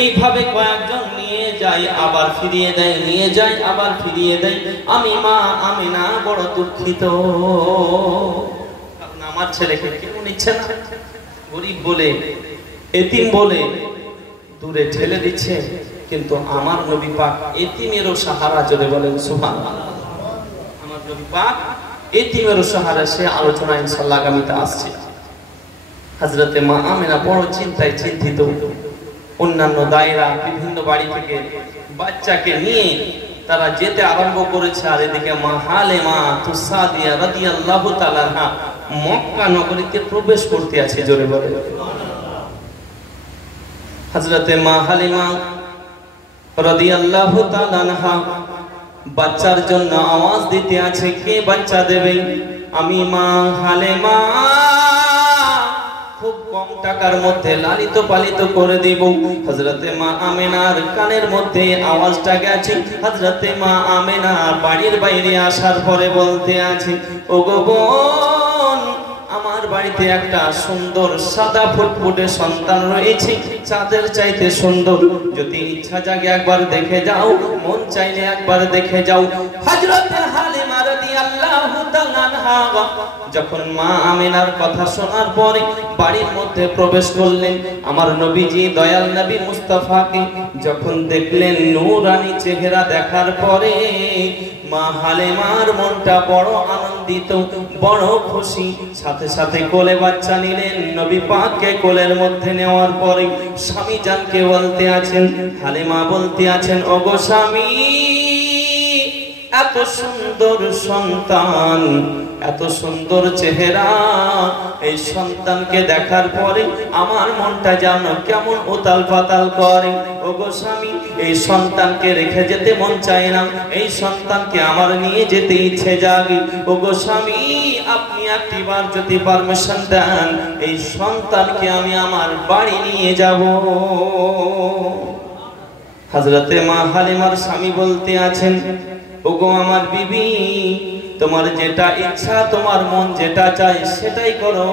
এইভাবে কয়েকজন নিয়ে যায় আবার ফিরিয়ে দেয়, নিয়ে যায় আবার ফিরিয়ে দেয়। আমি মা আমিনা বড় দুঃখিত, কারণ আমার ছেলেকে কেউ নিচ্ছে না, গরিব বলে এতিম বলে দূরে ঠেলে দিচ্ছে। কিন্তু আমার নবী পাক এতিমেরও সাহারা, জোরে বলেন সুবহানাল্লাহ। আমার নবী পাক এতিমেরও সাহারা, সে আলোচনা ইনশাআল্লাহ আগামীতে আসছে। হযরতে মা আমিনা বড় চিন্তায় চিন্তিত। অন্যান্য দায়রা বিভিন্ন বাড়ি থেকে বাচ্চাকে নিয়ে তারা যেতে আরম্ভ করেছে, আর এদিকে মা হালিমা তুসাদিয়া রাদিয়াল্লাহু তাআলা আনহা মক্কা নগরীতে প্রবেশ করতে আছে, জোরে বলেন। হযরতে মা হালিমা রাদিয়াল্লাহু তাআলা আনহা বাচ্চার জন্য আওয়াজ দিতে আছে, কে বাচ্চা দেবে? আমি মা হালিমা খুব কম টাকার মধ্যে লালিত পালিত করে দিব। হযরতে মা আমিনার কানের মধ্যে আওয়াজটা গেছে। হযরতে মা আমিনা বাড়ির বাইরে আসার পরে বলতে আছে, ওগো বোন, আমার বাড়িতে একটা সুন্দর সাদা ফুটফুটে সন্তান রয়েছে, চাঁদের চাইতে সুন্দর। যদি ইচ্ছা জাগে একবার দেখে যাও, মন চাইলে একবার দেখে যাও। হযরতে হালিমা রাদিয়াল্লাহু তাআলা আনহা যখন মা আমিনার কথা শোনার পরে বাড়ির মধ্যে প্রবেশ করলেন, আমার নবীজি দয়াল নবী মুস্তাফাকে যখন দেখলেন, নূরানী চেহারা দেখার পরে মা হালিমার মনটা বড় আনন্দিত, বড় খুশি। সাথে সাথে কোলে বাচ্চা নিলেন। নবী পাককে কোলের মধ্যে নেওয়ার পরে স্বামী জানকে বলতে আছেন, হালিমা বলতে আছেন, ওগো স্বামী, এত সুন্দর সন্তান, এত সুন্দর চেহারা, এই সন্তানকে দেখার পরে আমার মনটা যেন কেমন উতাল পাতাল করে। ওগো স্বামী, এই সন্তানকে রেখে যেতে মন চায় না, এই সন্তানকে আমার নিয়ে যেতে ইচ্ছে জাগে। ওগো স্বামী, আপনি একটিবার যদি পারমিশন দেন, এই সন্তানকে আমি আমার বাড়ি নিয়ে যাব। হযরতে মা হালিমার স্বামী বলতে আছেন, ওগো আমার বিবি, তোমার যেটা ইচ্ছা, তোমার মন যেটা চায় সেটাই করো।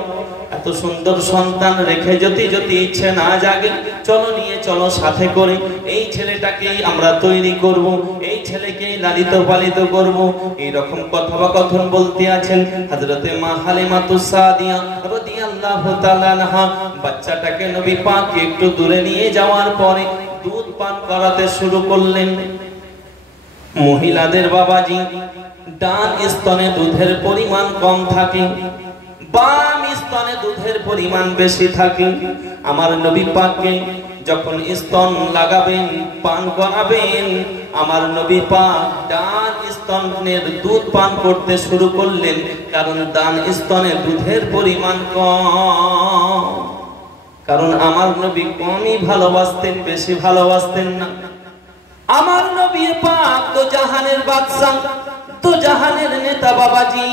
এত সুন্দর সন্তান রেখে যদি ইচ্ছে না জাগে, চলো নিয়ে চলো সাথে করে। এই ছেলেটাকেই আমরা তৈরি করব, এই ছেলেকেই লালিত পালিত করব। এইরকম কথোপকথন বলতে আছেন। হযরতে মা হালিমা তুসাদিয়া রাদিয়াল্লাহু তাআলা আনহা বাচ্চাটাকে নবী পাক একটু দূরে নিয়ে যাওয়ার পরে দুধ পান করাতে শুরু করলেন। মহিলাদের বাবাজি ডান স্তনে দুধের পরিমাণ কম থাকে, বাম স্তনে দুধের পরিমাণ বেশি থাকে। আমার নবী পাককে যখন স্তন লাগাবেন, পান করাবেন, আমার নবী পাক ডান স্তনের দুধ পান করতে শুরু করলেন, কারণ ডান স্তনে দুধের পরিমাণ কম। কারণ আমার নবী কমই ভালোবাসতেন, বেশি ভালোবাসতেন না। আমার নবী পাক তো জাহানের বাদশা, তো জাহানের নেতা বাবাজি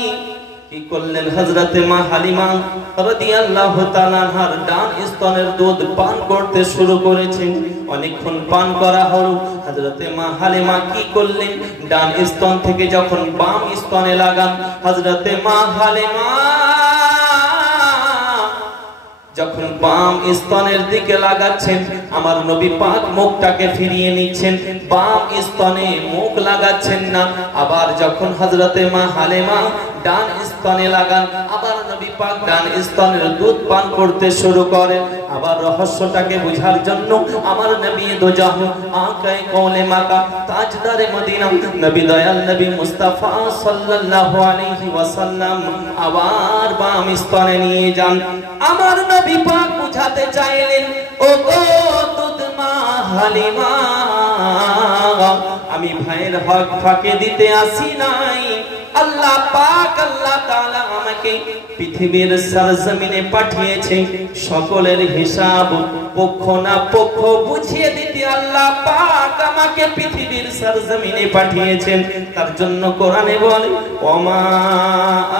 কি করলেন? হযরতে মা হালিমা রাদিয়াল্লাহু তাআলা আনহার ডান স্তনের দুধ পান করতে শুরু করেছেন। অনেকক্ষণ পান করা হলো। হযরতে মা হালিমা কি করলেন? ডান স্তন থেকে যখন বাম স্তনে লাগান, হযরতে মা হালিমা যখন বাম স্তনের দিকে লাগাচ্ছেন, আমার নবী পাক মুখটাকে ফিরিয়ে নিচ্ছেন, বাম স্তনে মুখ লাগাচ্ছেন না। আবার যখন হযরতে মা হালিমা ডান স্তনে লাগান, আবার নবী পাক ডান স্তনের দুধ পান করতে শুরু করেন। আবার রহস্যটাকে বোঝার জন্য আমার নবী দোজাহ আকায়ে কওলে মাকা তাজদারে মদিনা নবী দয়াল নবী মুস্তাফা সাল্লাল্লাহু আলাইহি ওয়াসাল্লাম আবার বাম স্তনে নিয়ে যান। আমার নবী পাক বুঝাতে চাইলেন, ও গো দুধ মা হালিমা, আমি ভাইয়ের হক ফাঁকে দিতে আসি নাই। আল্লাহ পাক, আল্লাহ তাআলা আমাকে পৃথিবীর সরজমিনে পাঠিয়েছে সকলের হিসাব পক্ষ না পক্ষ বুঝিয়ে দিতে। আল্লাহ পাক আমাকে পৃথিবীর সরজমিনে পাঠিয়েছেন। তার জন্য কোরআনে বলে, ওমা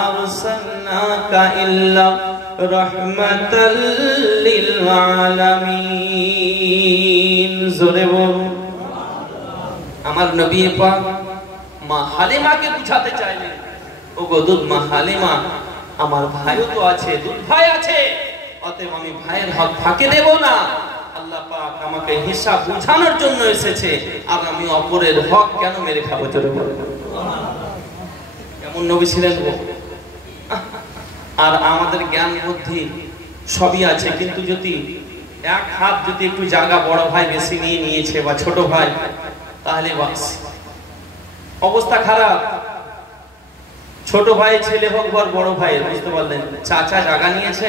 আরসালনাকা ইল্লা রাহমাতাল লিল আলামিন। জোরে বল। আমার নবী পাক মা হালিমাকে বুঝাতে চাইলেন, ওগো দুধ মা হালিমা, আমার ভাইও তো আছে, দুধ ভাই আছে, অতএব আমি ভাইয়ের হক ফাঁকে দেব না। আল্লাহ পাক আমাকে হিসাব বুঝানোর জন্য এসেছে, আর আমি অপরের হক কেন মেরে খাবো? জোরে বলেন কেমন নবী ছিলেন গো? আর আমাদের জ্ঞান বুদ্ধি সবই আছে, কিন্তু যদি এক হাত যদি একটু জায়গা বড় ভাই বেশি নিয়ে নিয়েছে বা ছোট ভাই, তাহলে বাস অবস্থা খারাপ। ছোট ভাই ছেলে হোক বা বড় ভাই, বুঝতে পারলেন? চাচা জায়গা নিয়েছে,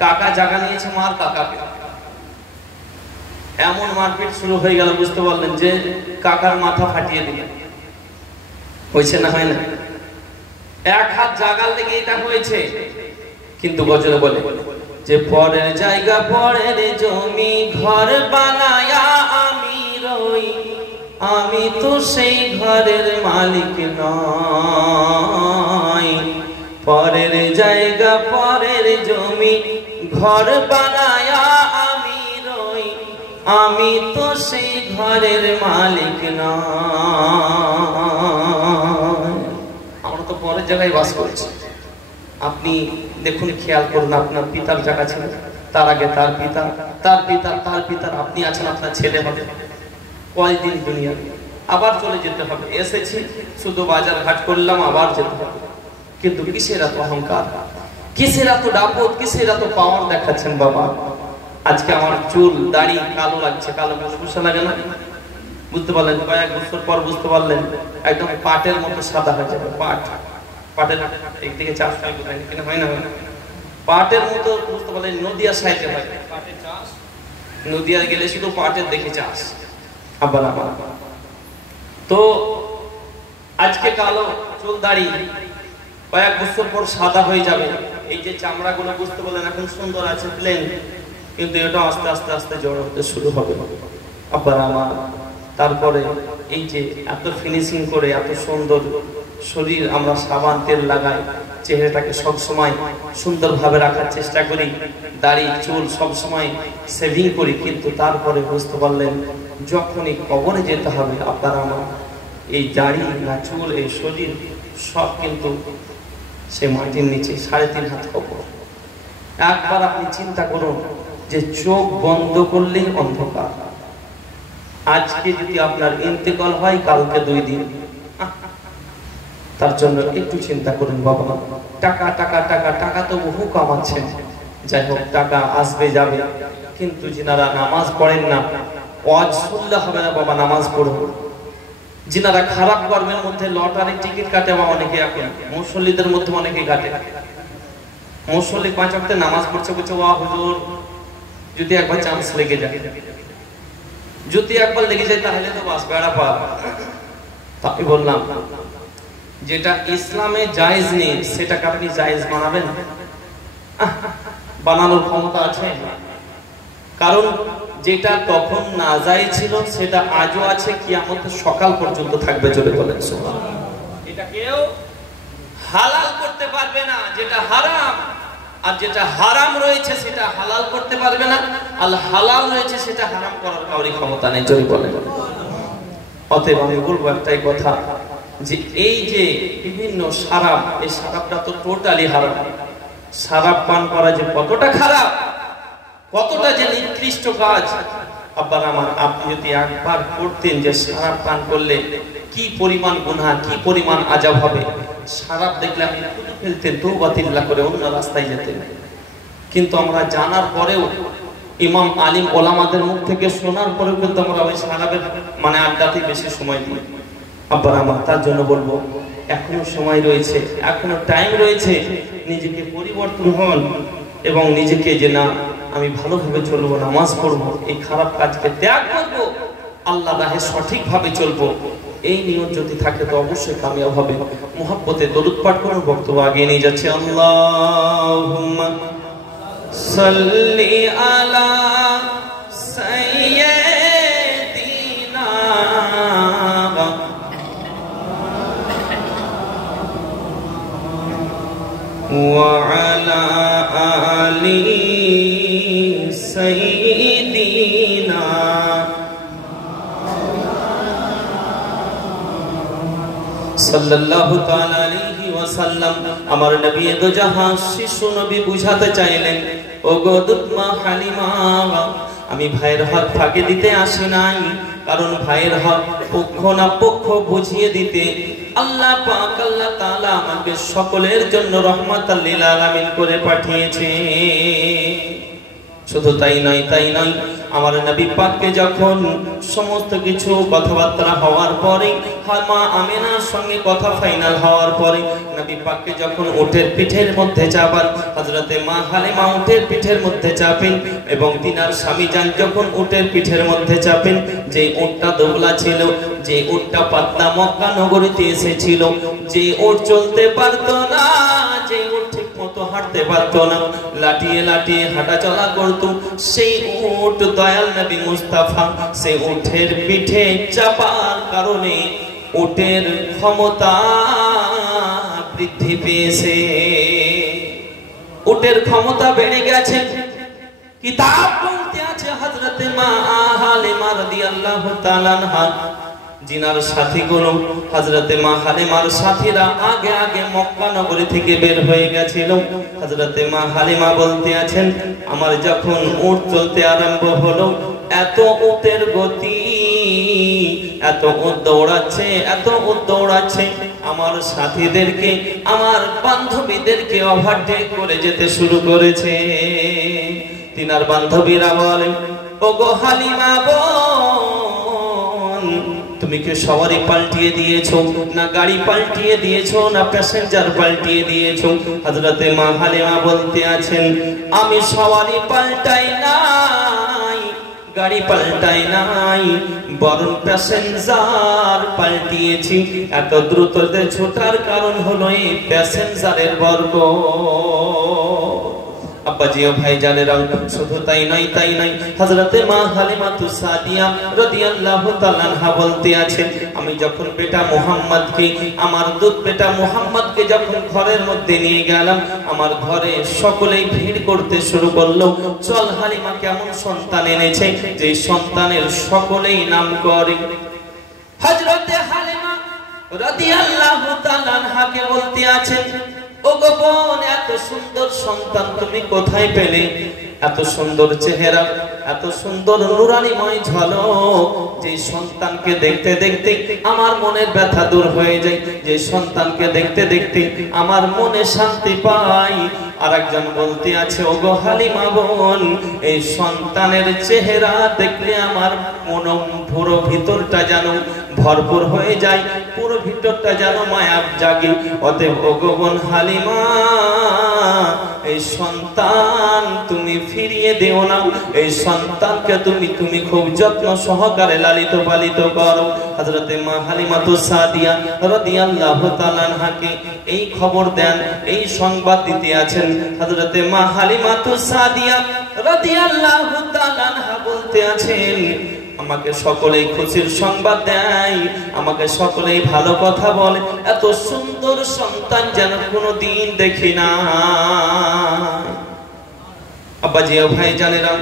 কাকা জায়গা নিয়েছে মার কাকাকে, এমন মারপিট শুরু হয়ে গেল, বুঝতে পারলেন? যে কাকার মাথা ফাটিয়ে দিলেন। হয়েছে না হয় না? এক হাত জায়গার লেগে এটা হয়েছে। কিন্তু গজলে বলে যে পরের জায়গা পরের জমি ঘর বানায়া আমি রই, আমি তো সেই ঘরের মালিক নই। পরের জায়গা পরের জমি ঘর বানায়া আমি রই, আমি তো সেই ঘরের মালিক নই। আমরা তো পরের জায়গায় বাস করছি। আপনি দেখুন, খেয়াল করুন, আপনার পিতার জায়গা ছিল, তার আগে তার পিতা, তার পিতা, তার পিতার আপনি আছেন, আপনার ছেলে হবে। কয়দিন দুনিয়া, আবার চলে যেতে হবে। এসেছি শুধু বাজার ঘাট করলাম, আবার যেতে হবে। কিন্তু কিসের এত অহংকার, কিসের এত ডাপত, কিসের এত পাওয়ার দেখাচ্ছেন বাবা? আজকে আমার চুল দাড়ি কালো লাগছে, কালো বুসবুসা লাগে না? বুঝতে পারলেন? কয়েক বছর পর বুঝতে পারলেন একদম পাটের মতো সাদা হয়ে যাবে। পাটের একদিকে চাষ হয় কিনা, হয় না? পাটের মতো, বুঝতে পারলেন? নদিয়া সাইডে হয় পাটের চাষ, নদিয়া গেলে শুধু পাটের দেখে চাষ। আবার আবার তো আজকে কালো চুল দাড়ি, কয়েক বছর পর সাদা হয়ে যাবে। এই যে চামড়াগুলো, বুঝতে পারলেন? এখন সুন্দর আছে, প্লেন, কিন্তু এটা আস্তে আস্তে আস্তে জড় হতে শুরু হবে। আবার আমার তারপরে এই যে এত ফিনিশিং করে এত সুন্দর শরীর, আমরা সাবান তেল লাগাই, চেহারাটাকে সবসময় সুন্দরভাবে রাখার চেষ্টা করি, দাড়ি চুল সবসময় সেভিং করি, কিন্তু তারপরে বুঝতে পারলেন যখনই কবরে যেতে হবে, আপনার আমার এই দাড়ি না চুল, এই শরীর সব কিন্তু সে মাটির নিচে, 3.5 হাত কবর। একবার আপনি চিন্তা করুন যে চোখ বন্ধ করলেই অন্ধকার। আজকে যদি আপনার ইন্তেকাল হয়, কালকে 2 দিন। তার জন্য একটু চিন্তা করুন বাবা। টাকা টাকা টাকা টাকা তো বহু কামাচ্ছেন, যাই হোক, টাকা আসবে যাবে, কিন্তু যিনারা নামাজ পড়েন না, ওয়াজ শুনলে হবে না বাবা, নামাজ পড়ুন। যিনারা খারাপ কর্মের মধ্যে লটারি টিকিট কাটে, বা অনেকে এখন মুসল্লিদের মধ্যে অনেকে কাটে, মুসল্লি 5 ওয়াক্তে নামাজ পড়ছে, বলছে ওয়া হুজুর যদি একবার চান্স লেগে যায়, যদি একবার লেগে যায় তাহলে তো বাস বেড়া পার। আমি বললাম যেটা ইসলামে জায়েজ নেই সেটাকে আপনি জায়েজ বানাবেন? বানানোর ক্ষমতা আছে? কারণ যেটা তখন নাজায়েজ ছিল সেটা আজও আছে, কিয়ামতের সকাল পর্যন্ত থাকবে। চলে বলেন সুবহানাল্লাহ। এটা কেউ হালাল করতে পারবে না, যেটা হারাম। আর যেটা হারাম রয়েছে সেটা হালাল করতে পারবে না, আর হালাল রয়েছে সেটা হারাম করার কারোর ক্ষমতা নেই। চলে বলেন। অতএব আমি বলবো একটাই কথা, যে এই যে বিভিন্ন শরাব, এই শরাবটা তো টোটালি হারাম। শরাব পান করা যে কতটা খারাপ, কতটা যে নিকৃষ্ট কাজ, আব্বার আমার, আপনি যদি একবার করতেন যে শরাব পান করলে কি পরিমাণ গুনাহ, কি পরিমাণ আযাব হবে। শরাব দেখলে আপনি খুঁজে ফেলতেন, তওবাতিল্লাহ করে অন্য রাস্তায় যেতেন। কিন্তু আমরা জানার পরেও, ইমাম আলিম ওলামাদের মুখ থেকে শোনার পরেও কিন্তু আমরা ওই শরাবের মানে আড্ডাতে বেশি সময় দিই। আব্বার আমার, তার জন্য বলবো এখনো সময় রয়েছে, এখনো টাইম রয়েছে, নিজেকে পরিবর্তন হন এবং নিজেকে যে না আমি ভালোভাবে চলবো, নামাজ পড়বো, এই খারাপ কাজকে ত্যাগ করবো, আল্লাহ রাহে সঠিকভাবে চলবো, এই নিয়ত যদি থাকে তো অবশ্যই কামিয়াব হবে। মুহাব্বতে দরুদ পাঠ করুন, বক্তব্য আগিয়ে নিয়ে যাচ্ছে। আল্লাহুম্মা সাল্লি আলা সাইয়্যিদিনা ওয়া আলা আলি সাইয়্যিদিনা সাল্লাল্লাহু তাআলা আলাইহি ওয়াসাল্লাম। আমার নবী দো জাহান শিশু নবী বুঝাতে চাইলেন, ও গো দুতমা হালিমা, আমি ভাইয়ের হক ফাঁকি দিতে আসি নাই, কারণ ভাইয়ের হক পক্ষ না পক্ষ বুঝিয়ে দিতে আল্লাহ পাক আল্লাহ তাআলা আমাকে সকলের জন্য রহমাতাল লিল আলামিন করে পাঠিয়েছে। শুধু তাই নয় আমার নবী পাককে যখন সমস্ত কিছু কথাবার্তা হওয়ার পরে, মা আমিনার সঙ্গে কথা ফাইনাল হওয়ার পরে, নবী পাককে যখন উটের পিঠের মধ্যে চাপান, হযরতে মা হালিমা উটের পিঠের মধ্যে চাপেন এবং তিনার স্বামী যান যখন উটের পিঠের মধ্যে চাপেন, যে উটটা দোগলা ছিল, যে উটটা পাতলা মক্কা নগরীতে এসেছিল, যে উট চলতে পারতো না, যে উট ঠিক মতো হাঁটতে পারতো না, লাটিয়ে লাটিয়ে হাঁটা চলা করতো, সেই উট দয়াল নবী মুস্তাফা সেই উটের পিঠে চাপার কারণে উটের ক্ষমতা বৃদ্ধি পেয়েছে, উটের ক্ষমতা বেড়ে গেছে। কিতাব বলতে আছে হযরতে মা হালিমা রাদিয়াল্লাহু তাআলা আনহা, জিনার সাথীগুলো হযরতে মা হালিমার সাথীরা আগে আগে মক্কা নগরী থেকে বের হয়ে গেছিল। হযরতে মা হালিমা বলতে আছেন, আমার যখন উট চলতে আরম্ভ হলো, এত উটের গতি, এত উট দৌড়াচ্ছে, এত উট দৌড়াচ্ছে, আমার সাথীদেরকে, আমার বান্ধবীদেরকে ওভারটেক করে যেতে শুরু করেছে। তিনার বান্ধবীরা বলেন, ওগো হালিমা বোন, তুমি কি সওয়ারি পাল্টিয়ে দিয়েছো, না গাড়ি পাল্টিয়ে দিয়েছো, না প্যাসেঞ্জার পাল্টিয়ে দিয়েছো? হযরতে মা হালিমা বলতে আছেন, আমি সওয়ারি পাল্টাই নাই, গাড়ি পাল্টাই নাই, বরং প্যাসেঞ্জার পাল্টিয়েছি। এত দ্রুততে ছোটার কারণ হলো এই প্যাসেঞ্জারের বর্গ। আব্বাজি ও ভাইজানেরা, শুধু তাই নয় হযরতে মা হালিমাতুস সাদিয়া রাদিয়াল্লাহু তাআলা আনহা বলতে আছেন, আমি যখন বেটা মুহাম্মদকে, আমার দুধ বেটা মুহাম্মদকে যখন ঘরের মধ্যে নিয়ে গেলাম, আমার ঘরে সকলেই ভিড় করতে শুরু করলো, চল হালিমা কেমন সন্তান এনেছে, যে সন্তানের সকলেই নাম করে। হযরতে হালিমা রাদিয়াল্লাহু তাআলা আনহাকে বলতে আছেন, ও গো বোন, এত সুন্দর সন্তান তুমি কোথায় পেলে? এত সুন্দর চেহারা, এত সুন্দর নুরানিময় ঝলক, যে সন্তানকে দেখতে দেখতে আমার মনের ব্যথা দূর হয়ে যায়, যে সন্তানকে দেখতে দেখতে আমার মনে শান্তি পাই। আর একজন বলতে আছে, ওগো হালিমা বোন, এই সন্তানের চেহারা দেখলে আমার মন পুরো ভিতরটা যেন ভরপুর হয়ে যায়, পুরো ভিতরটা যেন মায়া জাগে। অতএব ওগো বোন হালিমা, এই সন্তান তুমি ফিরিয়ে দিও না, এই সন্তানকে তুমি খুব যত্ন সহকারে লালিত পালিত করো। হযরতে মা হালিমাতুস সাদিয়া রাদিয়াল্লাহু তাআলা আনহাকে এই খবর দেন, এই সংবাদ দিতে আছেন। হযরতে মা হালিমাতুস সাদিয়া রাদিয়াল্লাহু তাআলা আনহা বলতে আছেন, আমাকে সকলেই খুশির সংবাদ দেয়, আমাকে সকলেই ভালো কথা বলে, এত সুন্দর সন্তান যেন কোনোদিন দেখি না। আব্বাজি ও ভাইজানেরা,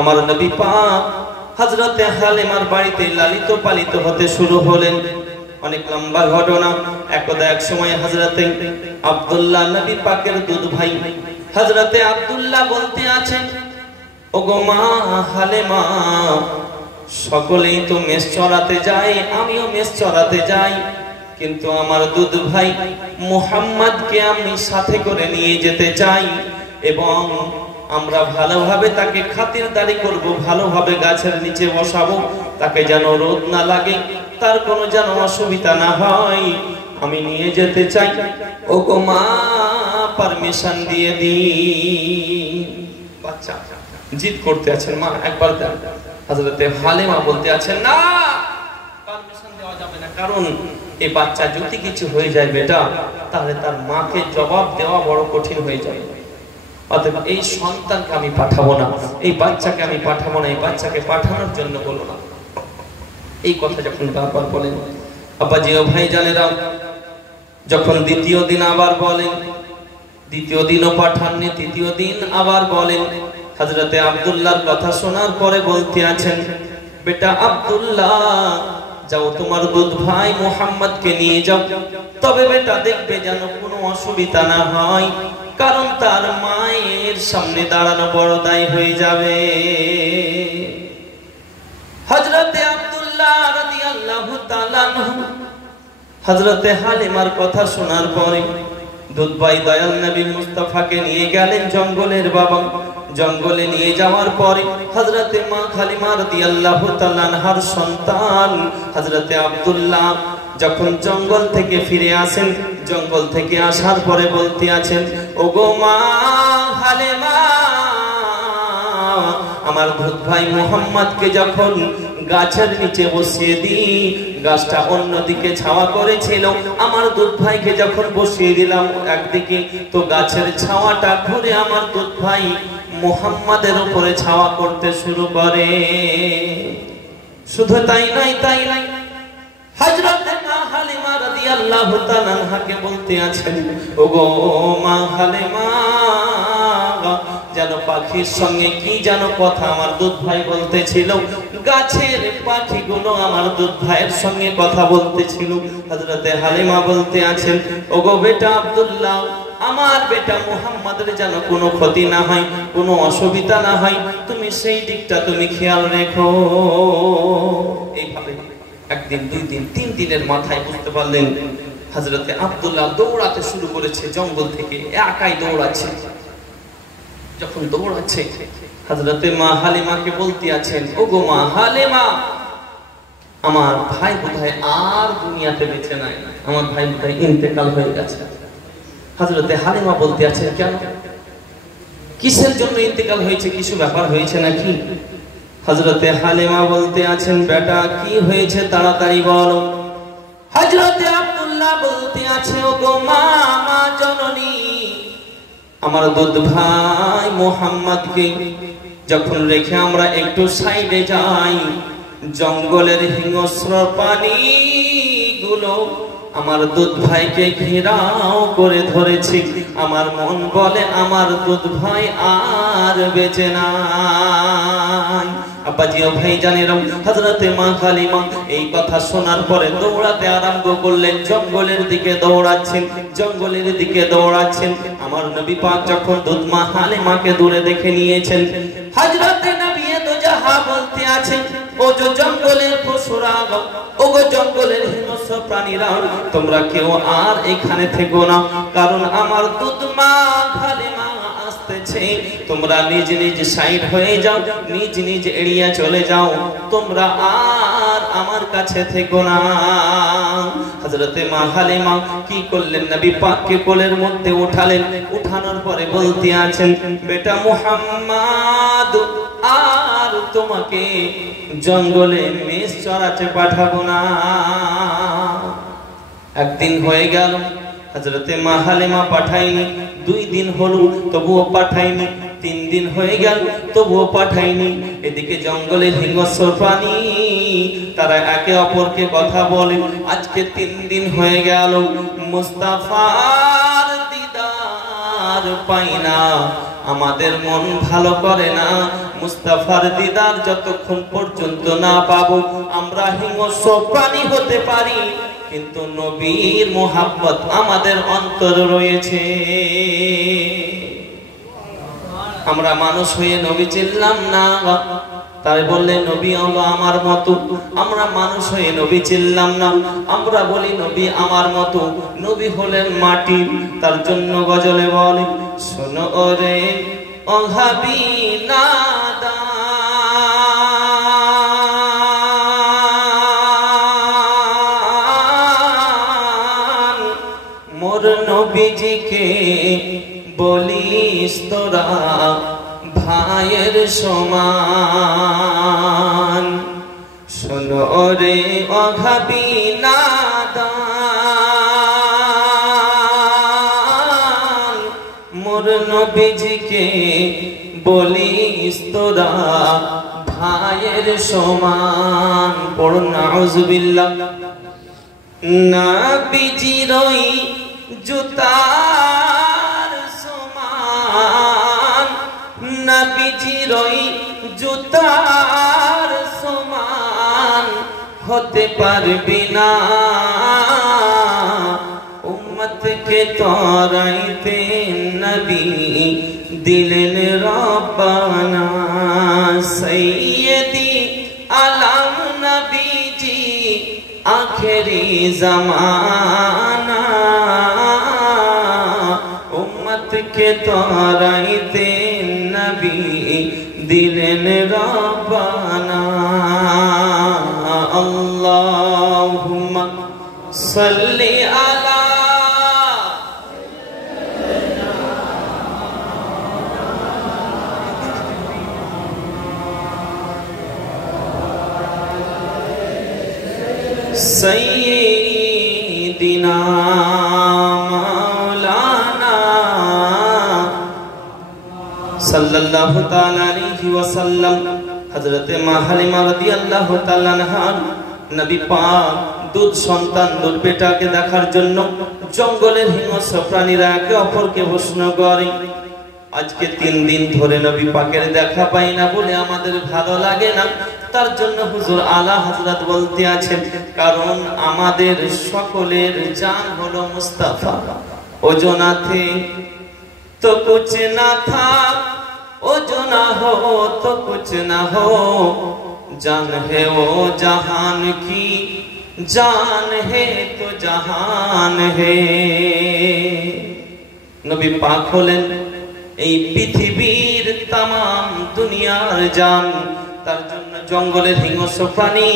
আমার নবী পাক হযরতে হালিমার বাড়িতে লালিত পালিত হতে শুরু হলেন। অনেক লম্বা ঘটনা। একদা এক সময় হযরতে আব্দুল্লাহ নবী পাকের দুধ ভাই হযরতে আব্দুল্লাহ বলতে আছেন, ওগো মা হালিমা, সকলেই তো মেষ চড়াতে যায়, আমিও মেষ চড়াতে যাই, কিন্তু আমার দুধ ভাই মুহাম্মদকে আমি সাথে করে নিয়ে যেতে চাই এবং আমরা ভালোভাবে তাকে খাতিরদারি করব, ভালোভাবে গাছের নিচে বসাবো, তাকে যেন রোদ না লাগে, তার কোনো যেন অসুবিধা না হয়, আমি নিয়ে যেতে চাই। ওগো মা, পারমিশন দিয়ে দিন। বাচ্চা জিদ করতে আছেন, মা একবার দেন। হযরতে হালিমা বলতে আছেন, না, পারমিশন দেওয়া যাবে না, কারণ এই বাচ্চা যদি কিছু হয়ে যায় বেটা, তাহলে তার মাকে জবাব দেওয়া বড় কঠিন হয়ে যায়। অতএব এই সন্তানকে আমি পাঠাবো না, এই বাচ্চাকে আমি পাঠাবো না, এই বাচ্চাকে পাঠানোর জন্য বলো না। এই কথা যখন বারবার বলেন, আব্বাজি ও ভাইজানেরা, যখন দ্বিতীয় দিন আবার বলেন, দ্বিতীয় দিনও পাঠাননি, তৃতীয় দিন আবার বলেন, হযরতে আব্দুল্লাহর কথা শোনার পরে বলতে আছেন, বেটা আব্দুল্লাহ, যাও তোমার দুধ ভাই মুহাম্মদকে নিয়ে যাও, তবে বেটা দেখবে যেন কোনো অসুবিধা না হয়, কারণ তার মায়ের সামনে দাঁড়ানো বড় দায় হয়ে যাবে। হযরতে আব্দুল্লাহ রাদিয়াল্লাহু তাআলা আনহু হযরতে হালিমার কথা শোনার পরে দুধভাই দয়াল নবী মুস্তাফাকে নিয়ে গেলেন জঙ্গলের বাবা। জঙ্গলে নিয়ে যাওয়ার পরে হযরতে মা হালিমা রাদিয়াল্লাহু তাআলা আনহার সন্তান হযরতে আব্দুল্লাহ যখন জঙ্গল থেকে ফিরে আসেন, জঙ্গল থেকে আসার পরে বলতে আছেন, ওগো মা হালিমা, আমার দুধ ভাই মুহাম্মদকে যখন গাছের নিচে বসিয়ে দিই, গাছটা অন্যদিকে ছাওয়া করেছিল, আমার দুধ ভাইকে যখন বসিয়ে দিলাম একদিকে, তো গাছের ছাওয়াটা ঘুরে আমার দুধ ভাই মুহাম্মাদের উপরে ছাওয়া করতে শুরু করে। শুধু তাই নয়, হযরতে মা হালিমা রাদিয়াল্লাহু তাআলা আনহাকে বলতে আছেন, ওগো মা হালিমা, যেন পাখির সঙ্গে কি যেন কথা আমার দুধ ভাই বলতেছিল, গাছের পাখিগুলো আমার দুধ ভাইয়ের সঙ্গে কথা বলতেছিল। হযরতে হালিমা বলতে আছেন, ওগো বেটা আব্দুল্লাহ, আমার বেটা মুহাম্মাদের যেন কোনো ক্ষতি না হয়, কোনো অসুবিধা না হয়, তুমি সেই দিকটা তুমি খেয়াল রেখো। এইভাবে একদিন, দুই দিন, 3 দিনের মাথায় বুঝতে পারলেন হযরতে আব্দুল্লাহ দৌড়াতে শুরু করেছে, জঙ্গল থেকে একাই দৌড়াচ্ছে। যখন দৌড়াচ্ছে হযরতে মা হালিমাকে বলতে আছেন, ওগো মা হালিমা, আমার ভাই বোধহয় আর দুনিয়াতে বেঁচে নাই, আমার ভাই বোধহয় ইন্তেকাল হয়ে গেছে। হযরতে হালিমা বলতে আছেন, কেন, কিসের জন্য ইন্তেকাল হয়েছে, কিছু ব্যাপার হয়েছে নাকি? হযরতে হালিমা বলতে আছেন, বেটা কি হয়েছে তাড়াতাড়ি বলো। হযরতে আব্দুল্লাহ বলতে আছে, ওগো মা, মা জননী, আমার দুধ ভাই মুহাম্মদকে যখন রেখে আমরা একটু সাইডে যাই, জঙ্গলের হিংস্র প্রাণীগুলো আমার দুধ ভাইকে ঘেরাও করে ধরেছে। আমার মন বলে আমার দুধ ভাই আর বেঁচে নাই। আব্বাজি ও ভাইজানেরা, হযরতে মা হালিমা এই কথা শোনার পরে দৌড়াতে আরম্ভ করলেন, জঙ্গলের দিকে দৌড়াচ্ছেন, জঙ্গলের দিকে দৌড়াচ্ছেন। আমার নবী পাক যখন দুধ মা হালিমাকে দূরে দেখে নিয়েছেন, হযরতে নবী তো যাহা বলতে আছেন, ও যে জঙ্গলের পশুরা, ও গো জঙ্গলের হিংস্র প্রাণীরা, তোমরা কেউ আর এখানে থেকো না, কারণ আমার দুধ মা হালিমা আসতেছে। তোমরা নিজ নিজ সাইড হয়ে যাও, নিজ নিজ এরিয়া চলে যাও, তোমরা আর আমার কাছে থেকো না। হযরতে মা হালিমা কি করলেন, নবী পাককে কোলের মধ্যে উঠালেন। উঠানোর পরে বলতে আছেন, বেটা মুহাম্মদ, আর তোমাকে জঙ্গলে মেষ চড়াতে পাঠাবো না। একদিন হয়ে গেল, হযরতে মা হালিমা পাঠায়নি। 2 দিন হলো, তবুও পাঠায়নি। 3 দিন হয়ে গেল, তবুও পাঠায়নি। এদিকে জঙ্গলের হিংস্র প্রাণী তারা একে অপরকে কথা বলে। আজকে 3 দিন হয়ে গেল, মুস্তাফার দিদার পাই না, আমাদের মন ভালো করে না। মুস্তাফার দিদার যতক্ষণ পর্যন্ত না পাবো, আমরা হিংস্র প্রাণী হতে পারি, কিন্তু নবীর মোহাব্বত আমাদের অন্তরে রয়েছে। আমরা মানুষ হয়ে নবী চিনলাম না, তাই বললে নবী হলো আমার মতো। আমরা মানুষ হয়ে নবী চিনলাম না, আমরা বলি নবী আমার মতো। নবী হলেন মাটি, তার জন্য গজলে বলে, শোনো রে অভাবী নাদা, মোর নবীজিকে বলিস তোরা ভাইয়ের সমান। শোনো রে অভাবী নাদান, মোর নবীজিকে বলিস তোরা ভাইয়ের সমান। পড়ুন নাউযুবিল্লাহ। নবীজির ওই জুতার সমান, নবীজির ওই জুতার সমান হতে পারবি না, উম্মতকে তরাইতে নবী দিলেন রব্বানা সৈয়দি আলম নবীজি আখেরি জামানা উম্মত কে তরাইতে নবী দিলেন রব্বানা আল্লাহুম্মা সাল্লি আলা সাইয়্যিদিনা মাওলানা সাল্লাল্লাহু তাআলা আলাইহি ওয়াসাল্লাম। হযরতে মা হালিমা রাদিয়াল্লাহু তাআলা আনহা নবী পাক দুধ সন্তান দুধ বেটাকে দেখার জন্য জঙ্গলের হিংস্র প্রাণীরা একে অপরকে প্রশ্ন করে। আজকে 3 দিন ধরে নবী পাকের দেখা পাই না বলে আমাদের ভালো লাগে না। তার জন্য হুজুর আলা হযরত বলতে আছেন, কারণ আমাদের সকলের জান হলো মুস্তাফা। ওজনাতে তো কুছ না থা, ওজো না হো তো কুছ না হো, জান হে ও জাহান কি, জান হে তো জাহান হে। নবী পাক হলেন এই পৃথিবীর তামাম দুনিয়ার জান। তার জন্য জঙ্গলের হিংস্র প্রাণী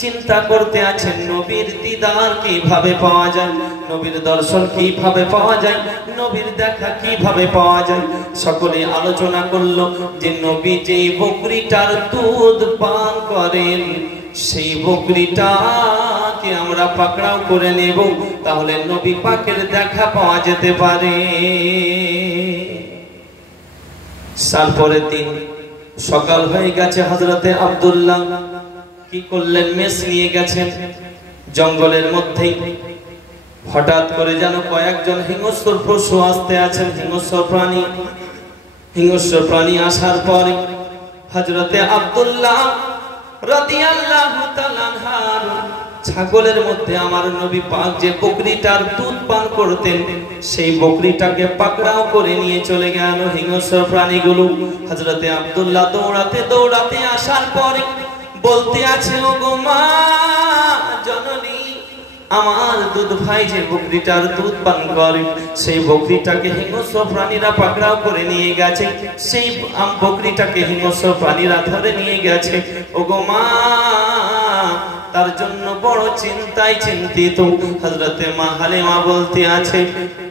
চিন্তা করতে আছেন নবীর দিদার কিভাবে পাওয়া যায়, নবীর দর্শন কিভাবে পাওয়া যায়, নবীর দেখা কিভাবে পাওয়া যায়। সকলে আলোচনা করলো যে নবী যেই বকরিটার দুধ পান করেন সেই বকরিটাকে আমরা পাকড়াও করে নেব, তাহলে নবী পাকের দেখা পাওয়া যেতে পারে। তারপরের দিন সকাল হয়ে গেছে। হযরতে আব্দুল্লাহ কি করলেন, মেষ নিয়ে গেছেন জঙ্গলের মধ্যে। হঠাৎ করে যেন কয়েকজন হিংস্র পশু আসতে আছেন, হিংস্র প্রাণী আসার পরে হযরতে আব্দুল্লাহ রাদিয়াল্লাহু তাআলা আনহার ছাগলের মধ্যে আমার নবী পাক যে বকরিটার দুধ পান করতেন সেই বকরিটাকে পাকড়াও করে নিয়ে চলে গেল হিংস্র প্রাণীগুলো। হযরতে আব্দুল্লাহ দৌড়াতে দৌড়াতে আসার পরে বলতে আছে, ও গো মা জননী, আমার দুধ ভাই যে বকরিটার দুধ পান করে সেই বকরিটাকে হিংস্র প্রাণীরা পাকড়াও করে নিয়ে গেছে, সেই বকরিটাকে হিংস্র প্রাণীরা ধরে নিয়ে গেছে। ও গো মা, তার জন্য বড় চিন্তায় চিন্তিত। হযরতে মা হালিমা বলতে আছে,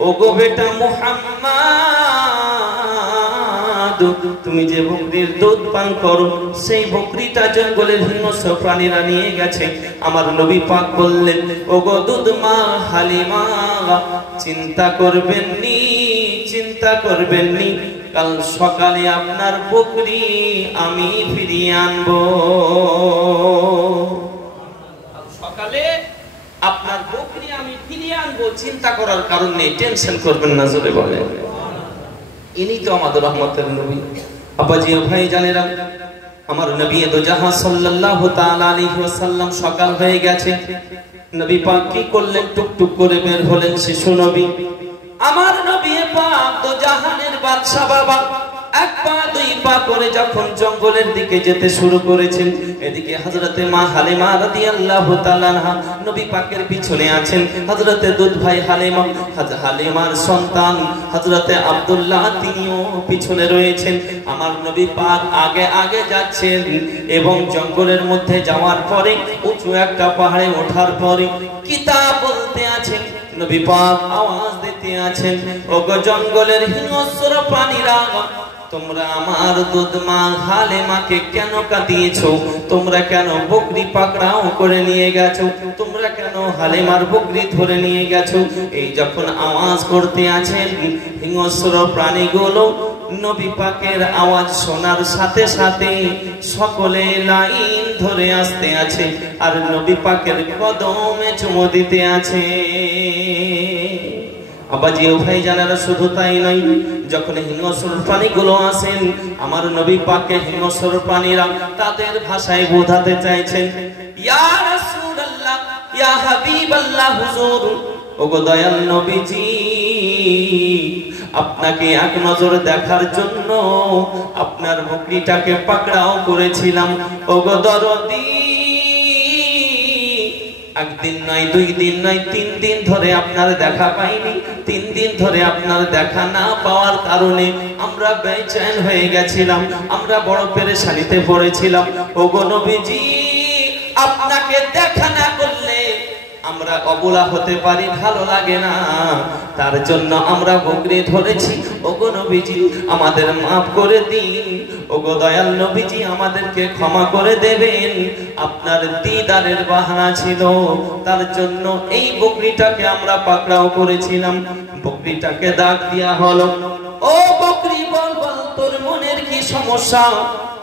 ও গো বেটা মুহাম্মদ, তুমি যে বকরির দুধ পান করো সেই বকরিটা জঙ্গলের হিংস্র প্রাণীরা নিয়ে গেছে। আমার নবী পাক বললেন, ও গো দুধ মা হালিমা, চিন্তা করবেন নি, কাল সকালে আপনার বকরি আমি ফিরিয়ে আনবো। সকালে আপনার বকরি আমি ফিরিয়ে আনবো, চিন্তা করার কারণ নেই, টেনশন করবেন না। জোরে বলেন, ইনি তো আমাদের রহমতের নবী। আব্বাজি ও ভাই জানেরা, আমার নবী দো জাহান সাল্লাল্লাহু তাআলা আলাইহি ওয়াসাল্লাম সকাল হয়ে গেছে। নবী পাক কি করলেন, টুকটুক করে বের হলেন শিশু নবী। আমার নবী পাক দো জাহানের বাদশা বাবা এক পা দুই পা করে যখন জঙ্গলের দিকে যেতে শুরু করেছেন, এদিকে হযরতে মা হালিমা রাদিয়াল্লাহু তাআলা আনহা নবী পাকের পিছনে আছেন। হযরতে দুধ ভাই হালিমার সন্তান হযরতে আব্দুল্লাহ তিনিও পিছনে রয়েছেন। আমার নবী পাক আগে আগে যাচ্ছেন এবং জঙ্গলের মধ্যে যাওয়ার পরে উঁচু একটা পাহাড়ে ওঠার পরে কিতাব বলতে আছেন, নবী পাক আওয়াজ দিতে আছেন, ওগো জঙ্গলের হিংস্র প্রাণীরা, তোমরা আমার দুধ মা হালিমাকে কেন কাঁদিয়েছো? তোমরা কেন বকরি পাকড়াও করে নিয়ে গেছো? তোমরা কেন হালিমার বকরি ধরে নিয়ে গেছো? এই যখন আওয়াজ করতে আছেন, হিংস্র প্রাণীগুলো নবী পাকের আওয়াজ শোনার সাথে সাথে সকলে লাইন ধরে আসতে আছে আর নবী পাকের কদমে চুমো দিতে আছে। আবাজি ও ভাই জানারা, শুধু তাই নয়, যখন হিংস্র প্রাণীগুলো আসেন আমার নবী পাকে হিংস্র প্রাণীরা তাদের ভাষায় বোঝাতে চাইছেন, ইয়া রাসূলুল্লাহ, ইয়া হাবিবাল্লাহ, হুজুর, ওগো দয়াল নবীজি, আপনাকে এক নজর দেখার জন্য আপনার বকরিটাকে পাকড়াও করেছিলাম। ওগো দরদি, একদিন নয়, 2 দিন নয়, 3 দিন ধরে আপনার দেখা পাইনি। 3 দিন ধরে আপনার দেখা না পাওয়ার কারণে আমরা বেচैन হয়ে গেছিলাম, আমরা বড় পেরেশানিতে পড়েছিলাম। ওগো নবীজি, আপনাকে দেখা না করলে আমরা অবলা হতে পারি, ভালো লাগে না, তার জন্য আমরা বকরি ধরেছি। ওগো নবীজি, আমাদের মাফ করে দিন। ওগো দয়াল নবীজি, আমাদেরকে ক্ষমা করে দেবেন। আপনার দিদারের বাহানা ছিল, তার জন্য এই বকরিটাকে আমরা পাকড়াও করেছিলাম। বকরিটাকে দাগ দেয়া হলো। ও বকরি, বল বল, তোর মনের কি সমস্যা?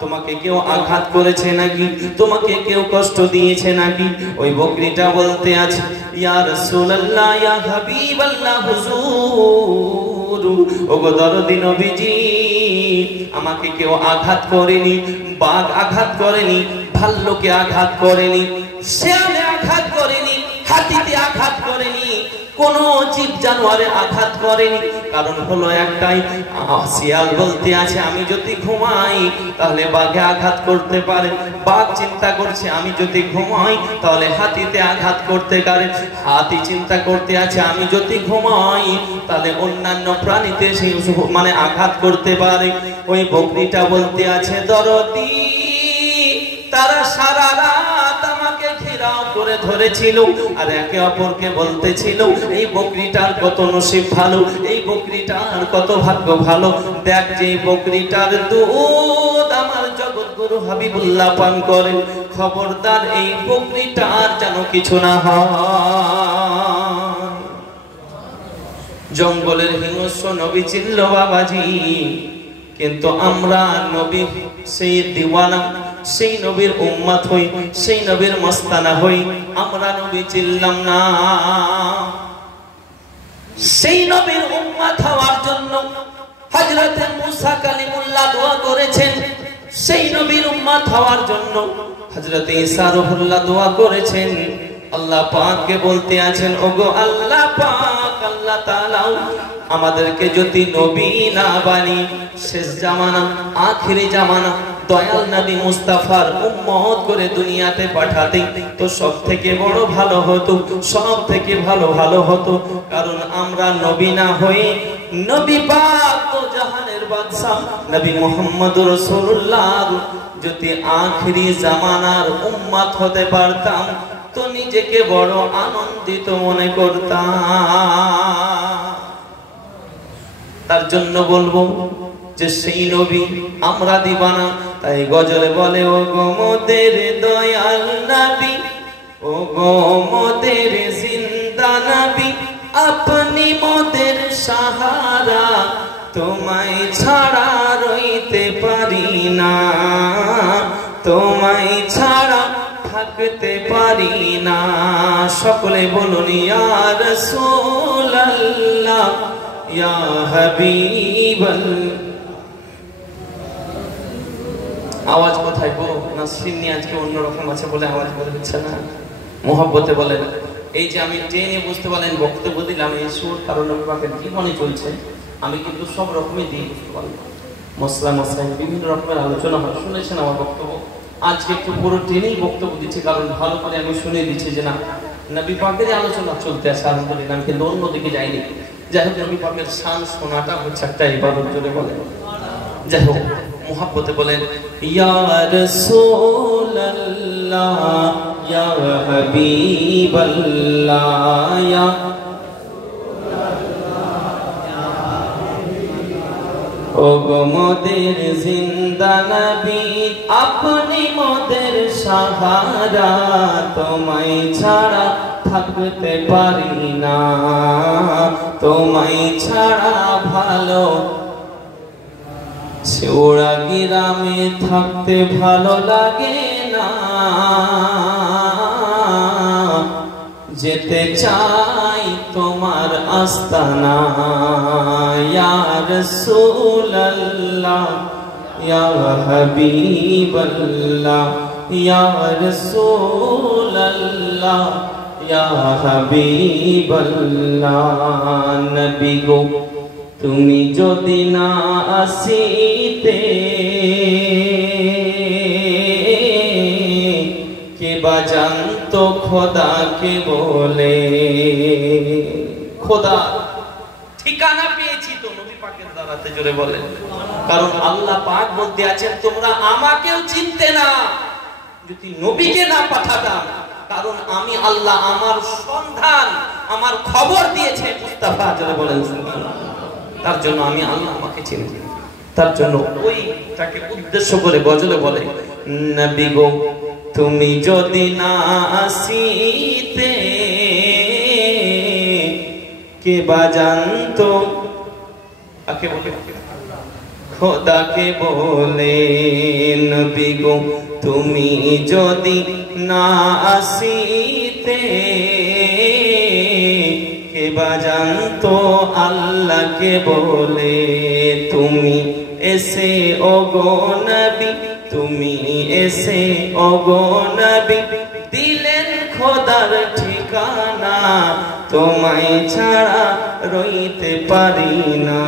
তোমাকে কেউ আঘাত করেছে নাকি? তোমাকে কেউ কষ্ট দিয়েছে নাকি? ওই বকরিটা বলতে আছে, ইয়া রাসূলুল্লাহ, ইয়া হাবিবাল্লাহ, হুজুর, ওগো দরদি নবীজি, আমাকে কেউ আঘাত করেনি, বাঘ আঘাত করেনি, ভাল্লুকে আঘাত করেনি, শেয়ালে আঘাত করেনি, হাতিতে আঘাত করেনি, কোন জীব জানোয়ারে আঘাত করেনি। কারণ হলো একটাই, শিয়াল বলতে আছে আমি যদি ঘুমাই তাহলে বাঘে আঘাত করতে পারে, বাঘ চিন্তা করছে আমি যদি ঘুমাই তাহলে হাতিতে আঘাত করতে পারে, হাতি চিন্তা করতে আছে আমি যদি ঘুমাই তাহলে অন্যান্য প্রাণীতে সেই মানে আঘাত করতে পারে। ওই বকরিটা বলতে আছে, দরদি, তারা সারা রাত আমাকে ঘেরাও করে ধরেছিল আর একে অপরকে বলতেছিল এই বকরিটার কত নসিব ভালো, এই বকরিটার কত ভাগ্য ভালো, দেখ যে বকরিটার দুধ আমার জগৎগুরু হাবিবুল্লাহ পান করেন, খবরদার এই বকরিটার যেন কিছু না হয়। জঙ্গলের হিংস্র নবী ছিল বাবাজি, কিন্তু আমরা নবী সেই দিওয়ানা, সেই নবীর উম্মত হই, সেই নবীর মস্তানা হই, আমরা নবী চিনলাম না। সেই নবীর উম্মত হওয়ার জন্য হযরত মুসা কালিমুল্লাহ দোয়া করেছেন, সেই নবীর উম্মত হওয়ার জন্য হযরত ঈসা রূহুল্লাহ দোয়া করেছেন। আল্লাহ পাককে বলতে আছেন, ওগো আল্লাহ পাক, আল্লাহ তাআলা আমাদেরকে যদি নবী না বানি শেষ জামানা, আখিরি জামানা দয়াল নবী মুস্তাফার উম্মত করে দুনিয়াতে পাঠাতে তো সব থেকে বড় ভালো হতো, সব থেকে ভালো হতো। কারণ আমরা নবী না হয়ে নবী পাক তো জাহানের বাদশা নবী মুহাম্মদুর রাসূলুল্লাহ যদি আখিরি জামানার উম্মত হতে পারতাম তো নিজেকে বড় আনন্দিত মনে করতাম। তার জন্য বলবো যে সেই নবী আমরা দিবানা। তাই গজলে বলে, ও গো মোদের দয়াল নবী, ও গো মোদের জিন্দা নবী, আপনি মোদের সাহারা, তোমায় ছাড়া রইতে পারি না, তোমায় ছাড়া থাকতে পারি না। সকলে বলুন, ইয়া রাসূলুল্লাহ, ইয়া হাবিবাল্লাহ। আওয়াজ কোথায় গো? নাসরিন আজকে অন্যরকম আছে বলে আওয়াজ বলে দিচ্ছে না, মোহাব্বতে বলে না। এই যে আমি টেনে বুঝতে পারলেন বক্তব্য দিলাম, এই সুর কারণ পাকের জীবনে চলছে, আমি কিন্তু সব রকমই দিয়ে বুঝতে পারলাম। মশলা মশাই বিভিন্ন রকমের আলোচনা হয়, শুনেছেন আমার বক্তব্য। আজকে একটু পুরো টেনেই বক্তব্য দিচ্ছি, কারণ ভালো করে আমি শুনে দিচ্ছি যে না, নবী পাকের আলোচনা চলতে আছে আলহামদুলিল্লাহ, আমি কিন্তু অন্যদিকে যাইনি। যাই হোক, নবী পাকের শান শোনাটা হচ্ছে একটা ইবাদত জোরে বলে। যাই হোক, মোহাব্বতে বলেন, ইয়া রাসূলুল্লাহ, ইয়া হাবিবাল্লাহ, ইয়া ও গো মোদের জিন্দা নবী, আপনি মোদের সাহারা, তোমায় ছাড়া থাকতে পারি না, তোমায় ছাড়া ভালো ছোড়া গ্রামে থাকতে ভালো লাগে না, যেতে চাই তোমার আস্তানা, ইয়া রাসূলুল্লাহ, ইয়া হাবিবাল্লাহ, ইয়া রাসূলুল্লাহ, ইয়া হাবিবাল্লাহ। নবী গো তুমি যদি না আসিতে কে বা জানতো খোদাকে বলে। খোদা ঠিকানা পেয়েছি তো নবী পাকের দ্বারাতে, জোরে বলেন। কারণ আল্লাহ পাক বলতে আছেন তোমরা আমাকেও চিনতে না যদি নবীকে না পাঠাতাম, কারণ আমি আল্লাহ আমার সন্ধান আমার খবর দিয়েছে মুস্তাফা, জোরে বলেন সুবহানাল্লাহ। তার জন্য আমি আল্লাহ আমাকে চিনি। তার জন্য ওইটাকে উদ্দেশ্য করে গজলে বলে, নবী গো তুমি যদি না আসিতে কে বা জানতো, কাকে বলে? খোদাকে বলে। নবী গো তুমি যদি না আসিতে কে বা জানতো আল্লাহকে বলে। তুমি এসে ওগো নবী, তুমি এসে ওগো নবী দিলেন খোদার ঠিকানা, তোমায় ছাড়া রইতে পারি না।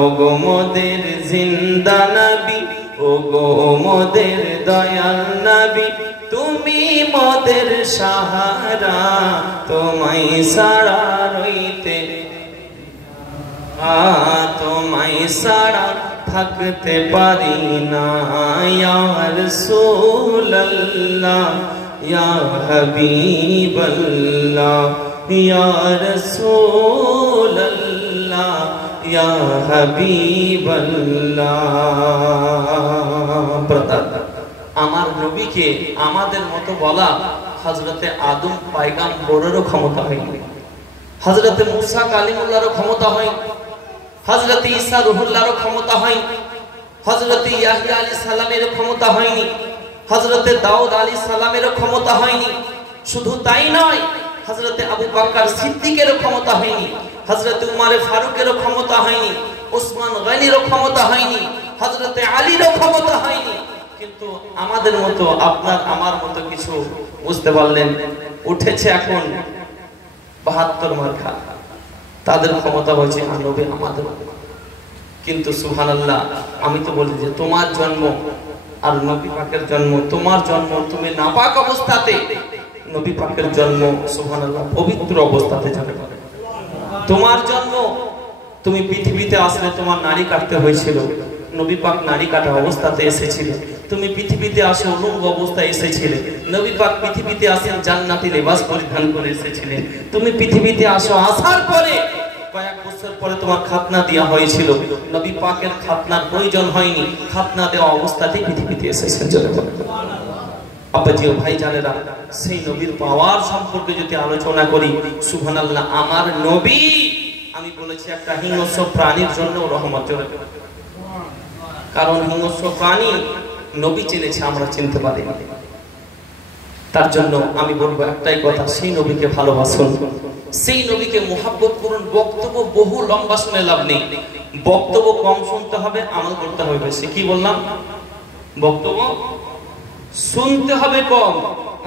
ওগো মোদের জিন্দা নবী, ওগো মোদের দয়াল নবী, তুমি মোদের সাহারা, তোমায় ছাড়া রইতে তোমায় ছাড়া থাকতে পারি না। ইয়া রাসূলুল্লাহ ইয়া হাবিবাল্লাহ ইয়া রাসূলুল্লাহ ইয়া হাবিবাল্লাহ। আমার নবীকে আমাদের মতো বলা হযরতে আদম পয়গম্বরেরও ক্ষমতা হয়নি, হযরতে মুসা কালিমুল্লাহরও ক্ষমতা হয়নি, হযরতে ঈসা রূহুল্লাহরও ক্ষমতা হয়নি, হযরতে ইয়াহইয়া আলাইহিস সালামেরও ক্ষমতা হয়নি, হযরতে দাউদ আলাইহিস সালামেরও ক্ষমতা হয়নি। শুধু তাই নয়, হযরতে আবু বকর সিদ্দিকেরও ক্ষমতা হয়নি, হযরতে উমর ফারুকেরও ক্ষমতা হয়নি, ওসমান গনিরও ক্ষমতা হয়নি, হযরতে আলীরও ক্ষমতা হয়নি। কিন্তু আমাদের মতো আপনার আমার মতো কিছু বুঝতে পারলেন উঠেছে এখন ৭২ মার্কা, তাদের ক্ষমতা হয়েছে নবী আমাদের। কিন্তু সুবহানাল্লাহ, আমি তো বলি যে তোমার জন্ম আর নবী পাকের জন্ম, তোমার জন্ম তুমি নাপাক অবস্থাতে, নবী পাকের জন্ম সুবহানাল্লাহ পবিত্র অবস্থাতে যাবে। তোমার জন্ম তুমি পৃথিবীতে আসলে তোমার নারী কাটতে হয়েছিল, নবী পাক নারী কাটা অবস্থাতে এসেছিলেন। তুমি পৃথিবীতে আসো উলঙ্গ অবস্থায় এসেছিলে, নবী পাক পৃথিবীতে আসেন জান্নাতি লেবাস পরিধান করে এসেছিলেন। তুমি পৃথিবীতে আসো, আসার পরে কয়েক বছর পরে তোমার খাতনা দেওয়া হয়েছিল, নবী পাকের খাতনার প্রয়োজন হয়নি, খাতনা দেওয়া অবস্থাতেই পৃথিবীতে এসেছেন। আব্বাজি ও ভাই জানেরা, সেই নবীর পাওয়ার সম্পর্কে যদি আলোচনা করি, সুবহানাল্লাহ, আমার নবী আমি বলেছি একটা হিংস্র প্রাণীর জন্য রহমত। কারণ হিংস্র প্রাণী নবী চিনেছে, আমরা চিনতে পারিনি। তার জন্য আমি বলবো একটাই কথা, সেই নবীকে ভালোবাসুন, সেই নবীকে মুহাব্বত করুন। বক্তব্য বহু লম্বা শুনে লাভ নেই, বক্তব্য কম শুনতে হবে, আমল করতে হবে বেশি। কি বললাম? বক্তব্য শুনতে হবে কম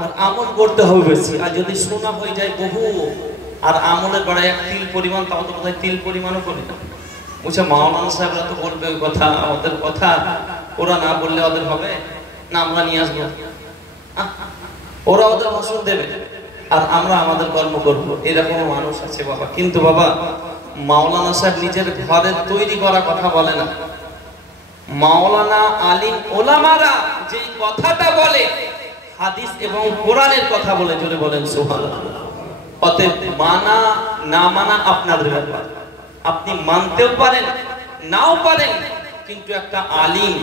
আর আমল করতে হবে বেশি। আর যদি শোনা হয়ে যায় বহু আর আমলের গড়ায় এক তিল পরিমাণ, তাও তো বোধহয় তিল পরিমাণও করি না। বুঝছে, মাওলানা সাহেবরা তো বলবে ওই কথা, ওদের কথা ওরা না বললে ওদের হবে না, আমরা নিয়ে আসবো, ওরা ওদের ভাষণ দেবে আর আমরা আমাদের কর্ম করবো, এরকম মানুষ আছে বাবা। কিন্তু বাবা, মাওলানা সাহেব নিজের ঘরে তৈরি করা কথা বলে না, মাওলানা আলিম ওলামারা যে কথাটা বলে হাদিস এবং কোরআনের কথা বলে, জোরে বলেন সুবহানাল্লাহ। অতএব মানা না মানা আপনাদের ব্যাপার, আপনি মানতেও পারেন নাও পারেন, কিন্তু একটা আলিম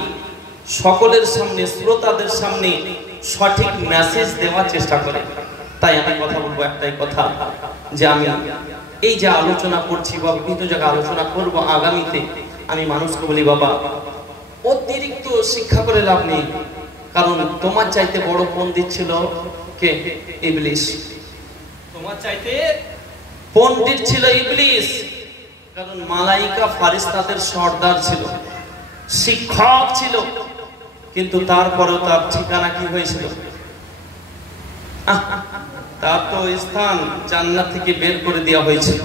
সকলের সামনে, শ্রোতাদের সামনে সঠিক মেসেজ দেওয়ার চেষ্টা করে। তাই আমি কথা বলবো একটাই কথা, যে আমি এই যে আলোচনা করছি বা বিভিন্ন জায়গায় আলোচনা করব আগামীতে, আমি মানুষকে বলি বাবা, অতিরিক্ত শিক্ষা করে লাভ নেই। কারণ তোমার চাইতে বড় পণ্ডিত ছিল কে? ইবলিস। তোমার চাইতে পণ্ডিত ছিল ইবলিস। কারণ মালাইকা ফারিস্তাদের সর্দার ছিল, শিক্ষক ছিল, কিন্তু তারপরেও তার ঠিকানা কি হয়েছিল? তার তো স্থান জান্নাত থেকে বের করে দেওয়া হয়েছিল।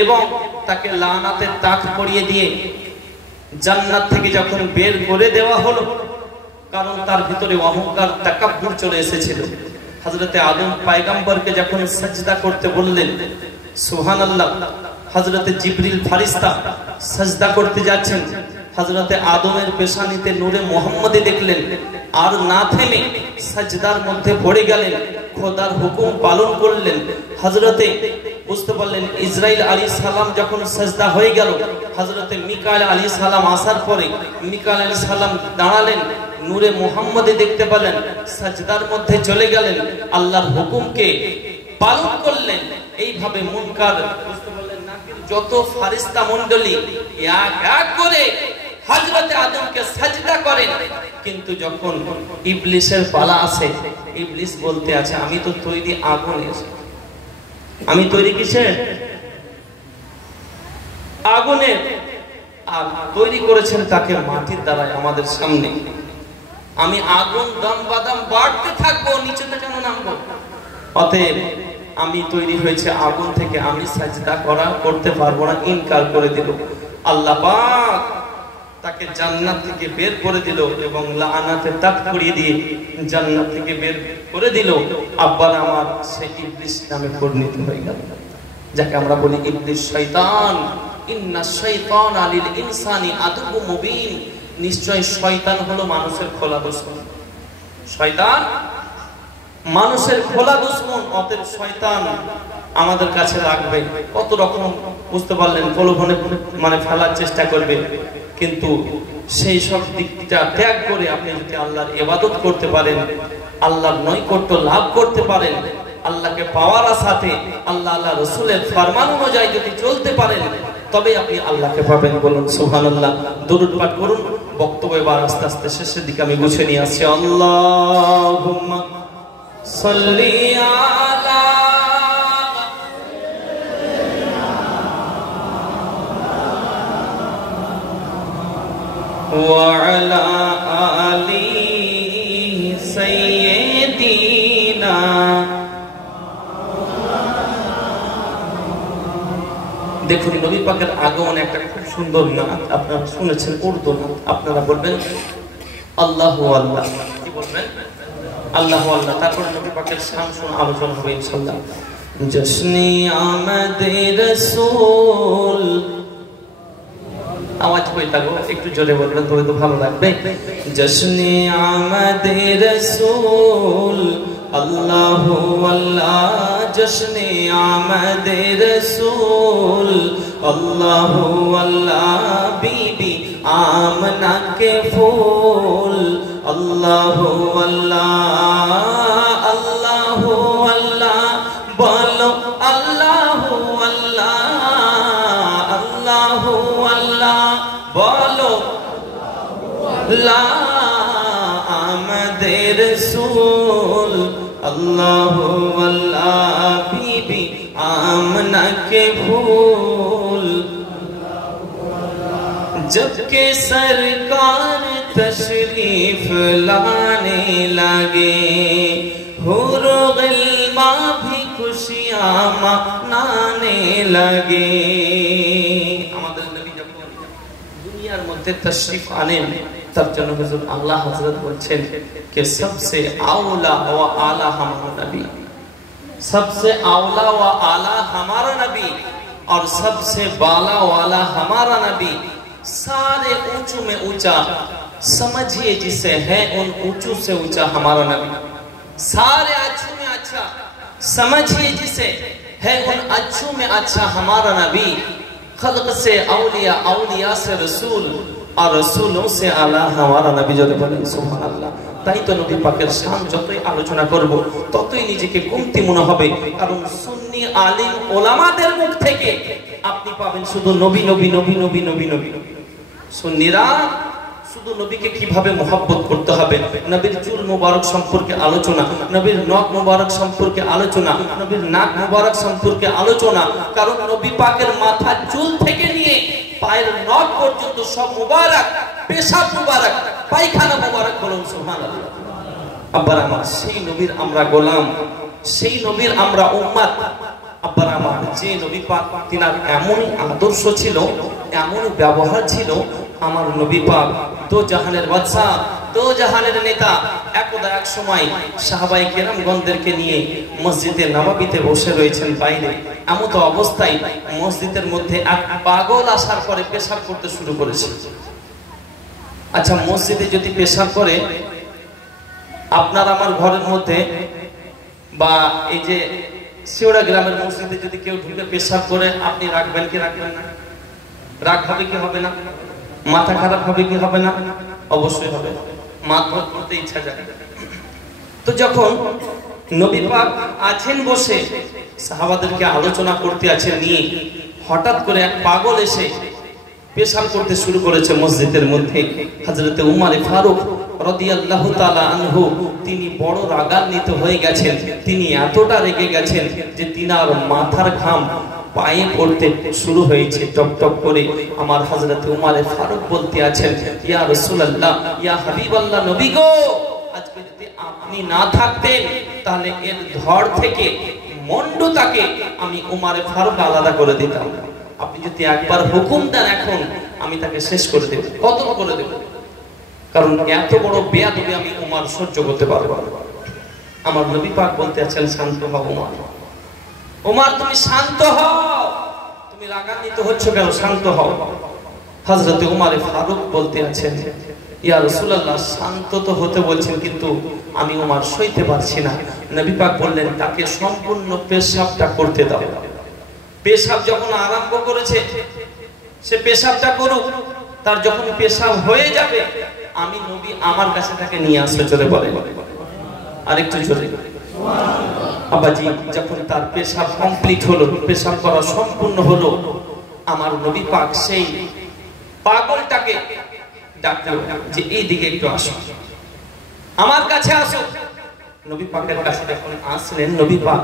এবং তাকে লানাতের তাক পরিয়ে দিয়ে জান্নাত থেকে যখন বের করে দেওয়া হলো, কারণ তার ভিতরে অহংকার তাকাব্বুর চলে এসেছিল। হযরতে আদম পয়গম্বরকে যখন সিজদা করতে বললেন, সুবহানাল্লাহ, হযরতে জিবরিল ফেরেশতা সিজদা করতে যাচ্ছেন, হযরতে আদমের পেশানিতে নূরে মুহাম্মদী দেখলেন, আর না থেমে সিজদার মধ্যে পড়ে গেলেন, খোদার হুকুম পালন করলেন। হযরতে বুঝতে পারলেন ইসরাইল আলাইহিস সালাম যখন সিজদা হয়ে গেল, হযরতে মিকাইল আলাইহিস সালাম আসার পরে মিকাইল আলাইহিস সালাম দাঁড়ালেন, নূরে মুহাম্মদী দেখতে পেলেন, সিজদার মধ্যে চলে গেলেন, আল্লাহর হুকুমকে পালন করলেন। এইভাবে মুনকার বুঝতে পারলেন নাকির যত ফেরেশতা মণ্ডলী এক এক করে হযরতে আদমকে সিজদা করেন। কিন্তু যখন ইবলিসের পালা আসে, ইবলিস বলতে আছে আমি তো তৈরি আগুনের, আমি তৈরি কিসের? আগুনের। আর তৈরি করেছেন তাকে মাটির দ্বারা আমাদের সামনে। আমি আগুন দম বাদাম বাড়তে থাকবো, নিচেতে কেন নামবো? অতএব আমি তৈরি হয়েছে আগুন থেকে, আমি সিজদা করতে পারবো না, ইনকার করে দিল। আল্লাহ পাক তাকে জান্নাত থেকে বের করে দিল এবং লানাতে তাক পরিয়ে দিয়ে জান্নাত থেকে বের করে দিল। আব্বার আমার সে ইবলিস নামে পরিণত হয়ে গেল, যাকে আমরা বলি ইবলিস, শয়তান। ইন্নাশ শাইতানা লিল ইনসানি আদুউম মুবিন, নিশ্চয় শয়তান হলো মানুষের খোলা দুশমন। শয়তান মানুষের খোলা দুশমন। অতএব শয়তান আমাদের কাছে রাখবে, কত রকম বুঝতে পারলেন প্রলোভনে মানে ফেলার চেষ্টা করবে, কিন্তু সেই সব দিকটা ত্যাগ করে আপনি যদি আল্লাহর ইবাদত করতে পারেন, আল্লাহর নৈকট্য লাভ করতে পারেন, আল্লাহকে পাওয়ার আশাতে আল্লাহ আল্লাহ রাসূলের ফরমান অনুযায়ী যদি চলতে পারেন, তবে আপনি আল্লাহকে পাবেন। বলুন সুবহানাল্লাহ। দরুদ পাঠ করুন। বক্তব্য এবার আস্তে আস্তে শেষের দিকে আমি গুছিয়ে নিয়ে আসছি। আল্লাহুম্মা সাল্লি আলা ওয়া আলা আলি সাইয়্যিদিনা। দেখুন নবী পাকের আগমনে একটা খুব সুন্দর নাত আপনারা শুনেছেন, উর্দু নাত। আপনারা বলবেন আল্লাহু আল্লাহ। কি বলবেন? আল্লাহু আল্লাহ। তারপর নবী পাকের শান শুনে আলোচনা হবে ইনশাআল্লাহ। জশ্নে আমদে রাসূল, আওয়াজ কই থাকো, একটু জোরে বলবেন তবে তো ভালো লাগবে। জশ্নে আমদে রাসূল আল্লাহু আল্লাহ, জশ্নে আমদে রাসূল আল্লাহু আল্লাহ, বিবি আমনা কে ফুল আল্লাহু আল্লাহ, আল্লাহু আল্লাহ বলো আল্লাহু আল্লাহ, আল্লাহু আল্লাহ বলো লা আমদে রাসূল আল্লাহু আল্লাহ, বিবি আমনা কে ফুল। जबकि सरकार तशरीफ लाने लगे, हुरो गिल्मा भी खुशियां मनाने लगे। আমাদের নবী যখন দুনিয়ার মধ্যে তশরিফ আনেন, তার জন্য হুজুর আল্লাহ হযরত বলছেন कि सबसे आउला व आला हमारा नबी, सबसे आउला व आला हमारा नबी और सबसे बाला वाला हमारा नबी। सारे ऊंचों में ऊंचा समझिए जिसे है उन ऊंचों से ऊंचा हमारा नबी। सारे अच्छों में अच्छा समझिए जिसे है उन अच्छों में अच्छा हमारा नबी। खल्क से औलिया, औलिया से रसूल और रसूलों से आला हमारा नबी। जो बोलें सुबहानाल्लाह। তাই তো নবী পাকের শান যতই আলোচনা করব ততই নিজেকে কমতি মনে হবে, কারণ সুন্নি আলিম ওলামাদের মুখ থেকে আপনি পাবেন শুধু নবী নবী নবী নবী নবী নবী। সুন্নিরা শুধু নবীকে কিভাবে মোহাব্বত করতে হবে, নবীর চুল মোবারক সম্পর্কে আলোচনা, নবীর নখ মোবারক সম্পর্কে আলোচনা, নবীর নাক মোবারক সম্পর্কে আলোচনা। কারণ নবী পাকের মাথার চুল থেকে নিয়ে পায়ের নখ পর্যন্ত সব মোবারক, পেশাব মোবারক, পায়খানা মোবারক। বলুন সুবহানাল্লাহ। আবার আমার সেই নবীর আমরা গোলাম, সেই নবীর আমরা উম্মত। আব্বার আমার, যে নবী পাক তিনার এমনই আদর্শ ছিল, এমন ব্যবহার ছিল, আমার নবী পাক দো জাহানের বাদশা, দো জাহানের নেতা, একদা এক সময় সাহাবায়ে কেরামগণদেরকে নিয়ে মসজিদে নববীতে বসে রয়েছেন বাইরে। এমতো অবস্থায় মসজিদের মধ্যে এক পাগল আসার পরে পেশাব করতে শুরু করেছে। আচ্ছা, মসজিদে যদি পেশাব করে, আপনার আমার ঘরের মধ্যে বা এই যে শিওড়া গ্রামের মসজিদে যদি কেউ ঢুকে পেশাব করে, আপনি রাখবেন কি রাখবেন না? রাগ হবে কি হবে না? মাথা খারাপ হবে কি হবে না? অবশ্যই হবে, মাথা করতে ইচ্ছা যায়। তো যখন নবী পাক আছেন বসে, সাহাবাদেরকে আলোচনা করতে আছেন নিয়ে, হঠাৎ করে এক পাগল এসে পেশাব করতে শুরু করেছে মসজিদের মধ্যে। হযরতে উমর ফারুক রাদিয়াল্লাহু তাআলা আনহু তিনি বড় রাগান্বিত হয়ে গেছেন। তিনি এতটা রেগে গেছেন যে তিনার মাথার ঘাম পায়ে পড়তে শুরু হয়েছে টপ টপ করে। আমার হযরতে উমর ফারুক বলতে আছেন, ইয়া রাসূলুল্লাহ, ইয়া হাবিবাল্লাহ, নবী গো, আজকে যদি আপনি না থাকতেন তাহলে এর ধড় থেকে মন্ডটাকে আমি উমর ফারুক আলাদা করে দিতাম। আপনি যদি একবার হুকুম দেন এখন, আমি তাকে শেষ করে দেব, কতল করে দেব, কারণ এত বড় বেয়াদবি আমি উমর সহ্য করতে পারবো না। আমার নবী পাক বলতে আছেন, শান্ত হও উমর, উমর তুমি শান্ত হও, তুমি রাগান্বিত হচ্ছ কেন? শান্ত হও। হযরতে উমর ফারুক বলতে আছেন, ইয়া রাসূলুল্লাহ, শান্ত তো হতে বলছেন, কিন্তু আমি উমর সইতে পারছি না। নবী পাক বললেন, তাকে সম্পূর্ণ পেশাবটা করতে দাও। পেশাব যখন আরম্ভ করেছে, সে পেশাবটা করুক, তার যখন পেশাব হয়ে যাবে, আমি নবী আমার কাছে তাকে নিয়ে আসবে। চলে বলে আরেকটু জোরে আবাজি। যখন তার পেশাব কমপ্লিট হলো, পেশাব করা সম্পূর্ণ হলো, আমার নবী পাক সেই পাগলটাকে ডাকলো যে এইদিকে একটু আসো, আমার কাছে আসো। নবী পাকের কাছে যখন আসলেন, নবী পাক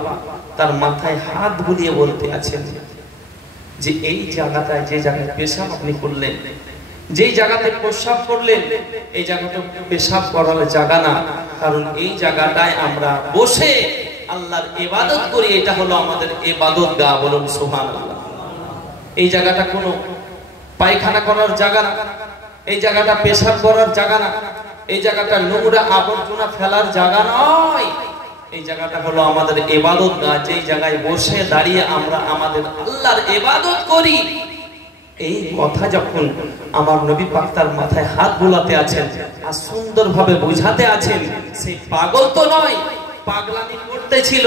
তার মাথায় হাত বুলিয়ে বলতে আছেন যে এই জায়গাটায়, যে জায়গায় পেশাব আপনি করলেন, যেই জায়গাতে প্রস্রাব করলেন, এই জায়গাটা পেশাব করার জায়গা না, কারণ এই জায়গাটায় আমরা বসে আল্লাহর ইবাদত করি, এটা হলো আমাদের ইবাদত গাহ। বলুন সুবহানাল্লাহ। এই জায়গাটা কোনো পায়খানা করার জায়গা না, এই জায়গাটা পেশাব করার জায়গা না, এই জায়গাটা নোংরা আবর্জনা ফেলার জায়গা নয়, এই জায়গাটা হলো আমাদের ইবাদত গাহ, যেই জায়গায় বসে দাঁড়িয়ে আমরা আমাদের আল্লাহর ইবাদত করি। এই কথা যখন আমার নবী পাক তার মাথায় হাত বুলাতে আছেন আর সুন্দরভাবে বুঝাতে আছেন, সেই পাগল তো নয়, পাগলামি করতেছিল।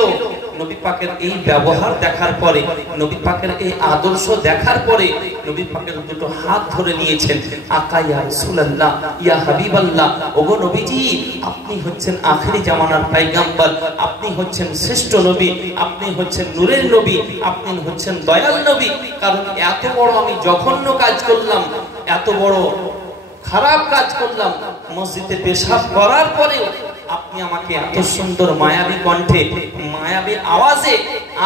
নবী পাকের এই ব্যবহার দেখার পরে, নবী পাকের এই আদর্শ দেখার পরে, নবী পাকের দুটো হাত ধরে নিয়েছেন। আকা ইয়া রাসূলুল্লাহ, ইয়া হাবিবাল্লাহ, ওগো নবীজি, আপনি হচ্ছেন আখিরি জামানার পয়গম্বর, আপনি হচ্ছেন শ্রেষ্ঠ নবী, আপনি হচ্ছেন নূরের নবী, আপনি হচ্ছেন দয়াল নবী। কারণ এত বড় আমি জঘন্য কাজ করলাম, এত বড় খারাপ কাজ করলাম, মসজিদে পেশাব করার পরেও আপনি আমাকে এত সুন্দর মায়াবী কণ্ঠে, মায়াবী আওয়াজে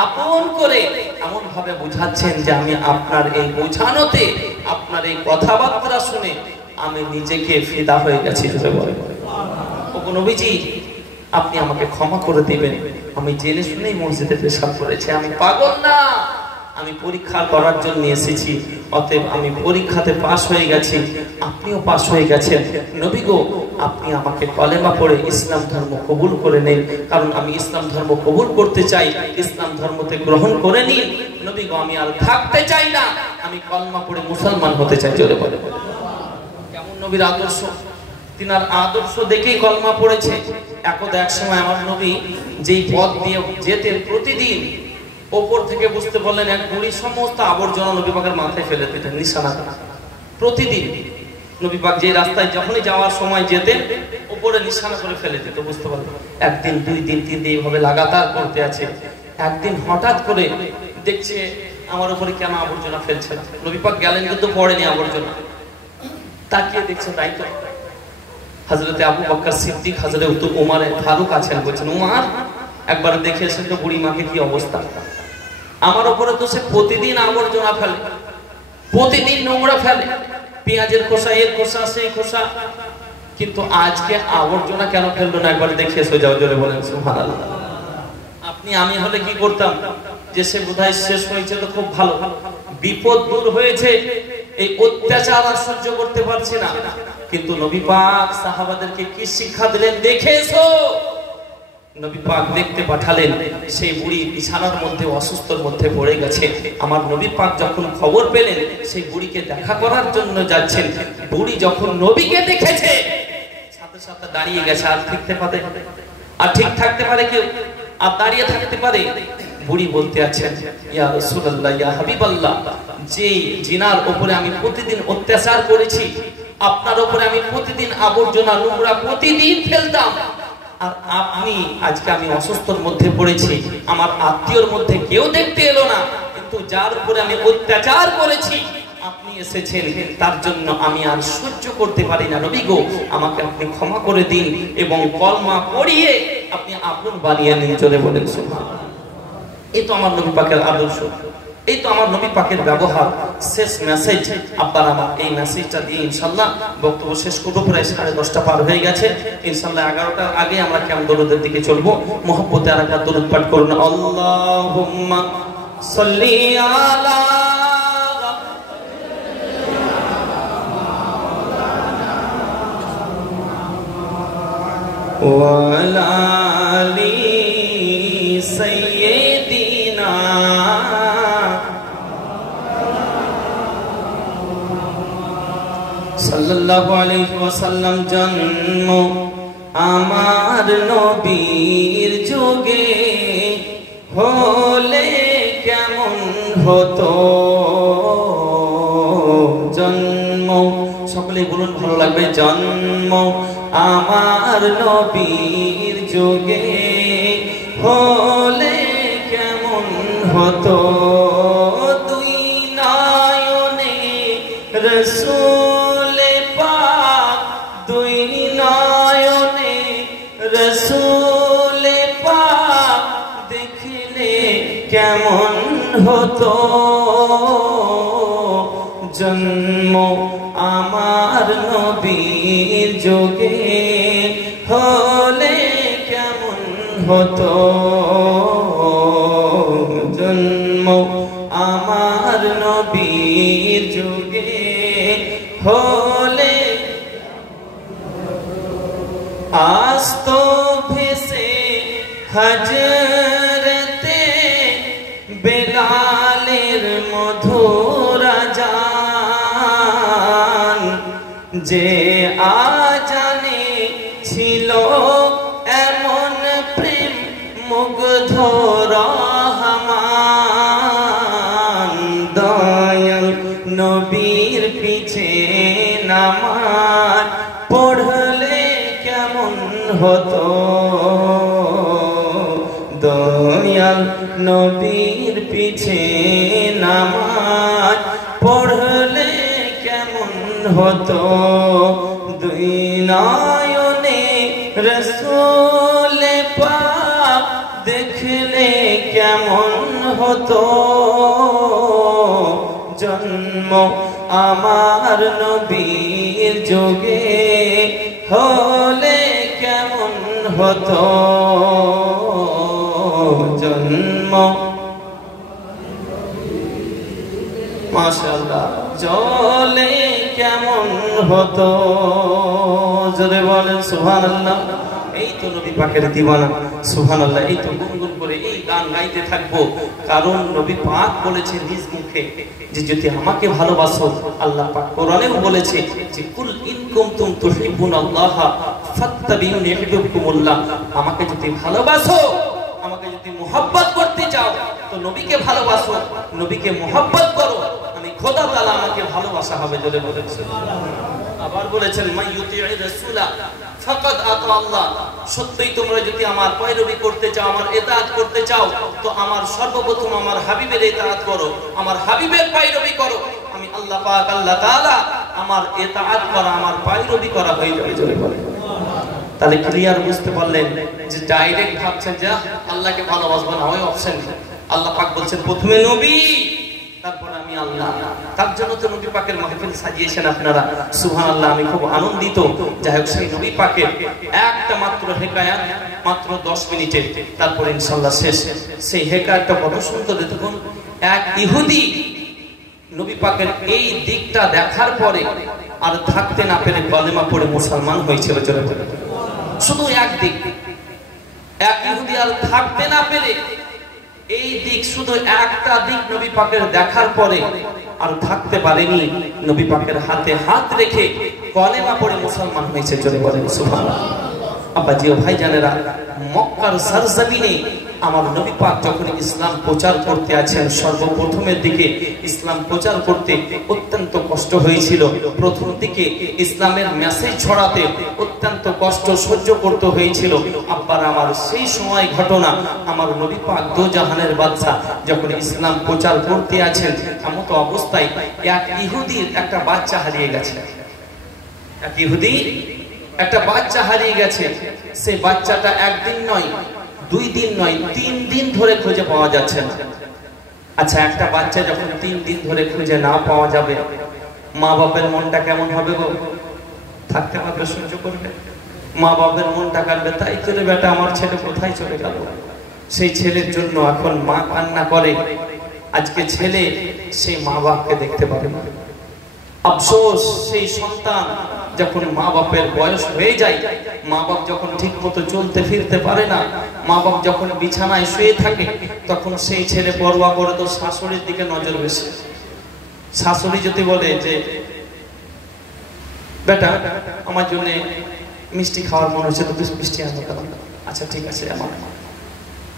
আপন করে এমন ভাবে বুঝাচ্ছেন যে আমি আপনার এই বোঝানোতে, আপনার এই কথাবার্তা শুনে আমি নিজেকে ফিদা হয়ে গেছি। ওগো নবীজি, আপনি আমাকে ক্ষমা করে দিবেন, আমি জেনে শুনেই মসজিদে পেশাব করেছি, আমি পাগল না, আমি পরীক্ষা করার জন্য এসেছি, অতএব আমি পরীক্ষাতে পাস হয়ে গেছি, আপনিও পাস হয়ে গেছেন। নবী গো, আপনি আমাকে কলেমা পড়ে ইসলাম ধর্ম কবুল করে নেন, কারণ আমি ইসলাম ধর্ম কবুল করতে চাই, ইসলাম ধর্মতে গ্রহণ করে নিন। নবী গো, আমি আর থাকতে চাই না, আমি কলেমা পড়ে মুসলমান হতে চাই। জোরে বলে কেমন নবীর আদর্শ! তিনার আদর্শ দেখেই কলেমা পড়েছে। একদা এক সময় আমার নবী যেই পথ দিয়ে যেতেন, প্রতিদিন ওপর থেকে বুঝতে বললেন এক বুড়ি সমস্ত আবর্জনা নবী পাকের মাথায় ফেলে দিতেন, নিশানা। প্রতিদিন নবী পাক যে রাস্তায় যখনই যাওয়ার সময় যেতেন, উপরে নিশানা করে ফেলে দিত। বুঝতে পারলেন? একদিন, দুই দিন, তিন দিন এইভাবে লাগাতার করতে আছে। একদিন হঠাৎ করে দেখছে আমার উপরে কেন আবর্জনা ফেলছে না। নবী পাক গেলেন, কিন্তু পড়েনি আবর্জনা। তাকিয়ে দেখছে, তাই তো হযরতে আবু বকর সিদ্দিক, হযরতে উমর ফারুক আছেন। বলছেন, উমর, একবার দেখে এসেন তো বুড়ি মাকে কি অবস্থা। আমার উপরে তো সে প্রতিদিন আবর্জনা ফেলে, প্রতিদিন নোংরা ফেলে, পেঁয়াজের খোসা, এর খোসা, সেই খোসা, কিন্তু আজকে আবর্জনা কেন ফেললো না? একবার দেখে এসে যাও। জোরে বলেন সুবহানাল্লাহ। আপনি আমি হলে কি করতাম, যে সে বোধহয় শেষ হয়েছে তো খুব ভালো, বিপদ দূর হয়েছে, এই অত্যাচার আর সহ্য করতে পারছে না। কিন্তু নবী পাক সাহাবাদেরকে কি শিক্ষা দিলেন দেখেছো? নবী পাক দেখতে পাঠালেন সেই বুড়ি বিছানার মধ্যে অসুস্থর মধ্যে পড়ে গেছে। আমার নবী পাক যখন খবর পেলেন সেই বুড়িকে দেখা করার জন্য যাচ্ছেন, বুড়ি যখন নবীকে দেখেছে সাথে সাথে দাঁড়িয়ে গেছে। আর ঠিক থাকতে পারে কেউ? আর দাঁড়িয়ে থাকতে পারে? বুড়ি বলতে আছেন, ইয়া রাসূলুল্লাহ, ইয়া হাবিবাল্লাহ, যে জিনার উপরে আমি প্রতিদিন অত্যাচার করেছি, আপনার উপরে আমি প্রতিদিন আবর্জনা নোংরা প্রতিদিন ফেলতাম, আর আপনি আজকে আমি অসুস্থর মধ্যে পড়েছি, আমার আত্মীয়র মধ্যে কেউ দেখতে এলো না, কিন্তু যার উপরে আমি অত্যাচার করেছি আপনি এসেছেন, তার জন্য আমি আর সহ্য করতে পারি না। নবী গো, আমাকে আপনি ক্ষমা করে দিন এবং কলমা পড়িয়ে আপনি আপন বানিয়ে নিন। চলে বলেন সুবহানাল্লাহ। এই তো আমার নবী পাকের আদর্শ, এই তো আমার নবী পাকের ব্যবহার। শেষ মেসেজ, আপনারা আমার এই মেসেজটা দিয়ে ইনশাআল্লাহ বক্তব্য শেষ করব। প্রায় 10:30 পার হয়ে গেছে। ইনশাআল্লাহ 11টার আগে আমরা কেমন দরুদের দিকে চলবো। মহব্বতে আর একটা দরুদ পাঠ করুন। আল্লাহুম্মা সাল্লি আলা ওয়া আলা আলি সাইয়্যিদিনা সাল্লাল্লাহু আলাইহি ওয়াসাল্লাম। জন্ম আমার নবীর যুগে হলে কেমন হতো, জন্ম, সকলে বলুন ভালো লাগবে, জন্ম আমার নবীর যুগে হলে কেমন হতো, দুই নয়নে রাসূল পাক, দুই নয়নে রাসূল পাক দেখলে কেমন হতো, জন্ম আমার নবীর যুগে হলে কেমন হতো, জন্ম আমার নবীর যুগে হলে আসতো ভেসে হযরতে বেলালের মধুর আযান, যে আজানে ছিল এমন প্রেম মুগ্ধ রহমান, দয়াল নবীর পিছে নামাজ পড়লে কেমন হতো, দয়াল নবীর পিছে নামাজ পড়লে কেমন হতো, দুই নয়নে রাসূল পাক দেখলে কেমন হতো, জন্ম আমার নবীর যুগে হলে কেমন হতো, জন্ম মাশাআল্লাহ জলে কেমন হতো, জোরে বলেন সুবহানাল্লাহ। এই তো নবী পাকের দিওয়ানা, সুবহানাল্লাহ। এই তো গুনগুন করে এই গান গাইতে থাকবো, কারণ নবী পাক বলেছে নিজ মুখে যে যদি আমাকে ভালোবাসো, আল্লাহ পাক কোরআনেও বলেছে যে কুল ইন কুনতুম তুহিব্বুনাল্লাহ ফাত্তাবিউনি ইউহিব্বুকুমুল্লাহ, আমাকে যদি ভালোবাসো, আমাকে যদি মুহাব্বত করতে চাও তো নবীকে ভালোবাসো, নবীকে মুহাব্বত করো, আমি খোদা তাআলা আমাকে ভালোবাসা হবে। জোরে বলেন সুবহানাল্লাহ। আবার বলেছেন মাইয়ুতি'ir রাসূলা ফাকাদ আতা আল্লাহ, সত্যই তোমরা যদি আমার পয়রবি করতে চাও, আমার ইতাআত করতে চাও, তো আমার সর্বপ্রথম আমার হাবিবের ইতাআত করো, আমার হাবিবের পয়রবি করো, আমি আল্লাহ পাক আল্লাহ তাআলা আমার ইতাআত করা, আমার পয়রবি করা হয়ে যাবে। জোরে বলেন। তাহলে ক্লিয়ার বুঝতে পারলেন যে ডাইরেক্ট ভাবছেন যে আল্লাহকে ভালোবাসবো না, ওই অপশন। আল্লাহ পাক বলছেন প্রথমে নবী, তারপর আমি আমি আল্লাহ। তার জন্য তো নবী পাকের মাহফিল সাজিয়েছেন আপনারা, সুবহানাল্লাহ। আমি খুব আনন্দিত। যাই হোক, সেই নবী পাকের একটা মাত্র হেকায়াত, মাত্র 10 মিনিটে, তারপরে ইনশাআল্লাহ শেষ। সেই হেকায়াতটা কত সুন্দর দেখুন। এক ইহুদি নবী পাকের এই দিকটা দেখার পরে আর থাকতে না পেরে কলেমা পড়ে মুসলমান হয়েছিল। চলে শুধু এক দিক, এক ইহুদি আর থাকতে না পেরে এই দিক, শুধু একটা দিক নবী পাকের দেখার পরে আর থাকতে পারেনি, নবী পাকের হাতে হাত রেখে কলেমা পড়ে মুসলমান হয়েছে। চলে বলেন সুবহানাল্লাহ। আব্বাজি ও ভাইজানেরা, মক্কার সরজমিনে আমার নবী পাক যখন ইসলাম প্রচার করতে আছেন, সর্বপ্রথমের দিকে ইসলাম প্রচার করতে অত্যন্ত কষ্ট হয়েছিল। প্রথম দিকে ইসলামের মেসেজ ছড়াতে অত্যন্ত কষ্ট সহ্য করতে হয়েছিল। আব্বার আমার, সেই সময় ঘটনা, আমার নবী পাক দো জাহানের বাদশা যখন ইসলাম প্রচার করতে আছেন, এমত অবস্থায় এক ইহুদির একটা বাচ্চা হারিয়ে গেছে। এক ইহুদি একটা বাচ্চা হারিয়ে গেছে। সেই বাচ্চাটা একদিন নয়, 2 দিন নয়, 3 দিন ধরে খুঁজে পাওয়া যাচ্ছে না। আচ্ছা, একটা বাচ্চা যখন 3 দিন ধরে খুঁজে না পাওয়া যাবে, মা বাপের মনটা কেমন হবে গো? থাকতে পারবে? সহ্য করবে? মা বাপের মনটা কাটবে, তাই তো রে বেটা, আমার ছেলে কোথায় চলে গেল। সেই ছেলের জন্য এখন মা কান্না করে। আজকে ছেলে সেই মা বাপকে দেখতে পারে না। আফসোস, সেই সন্তান যখন মা বাপের বয়স হয়ে যায়, মা বাপ যখন ঠিক মতো চলতে ফিরতে পারে না, মা বাপ যখন বিছানায় শুয়ে থাকে, তখন সেই ছেলে পরোয়া করে তো শাশুড়ির দিকে নজর বেশি। শাশুড়ি যদি বলে যে বেটা আমার জন্য মিষ্টি খাওয়ার মনে হচ্ছে, তো মিষ্টি আনতে পারলাম, আচ্ছা ঠিক আছে আমার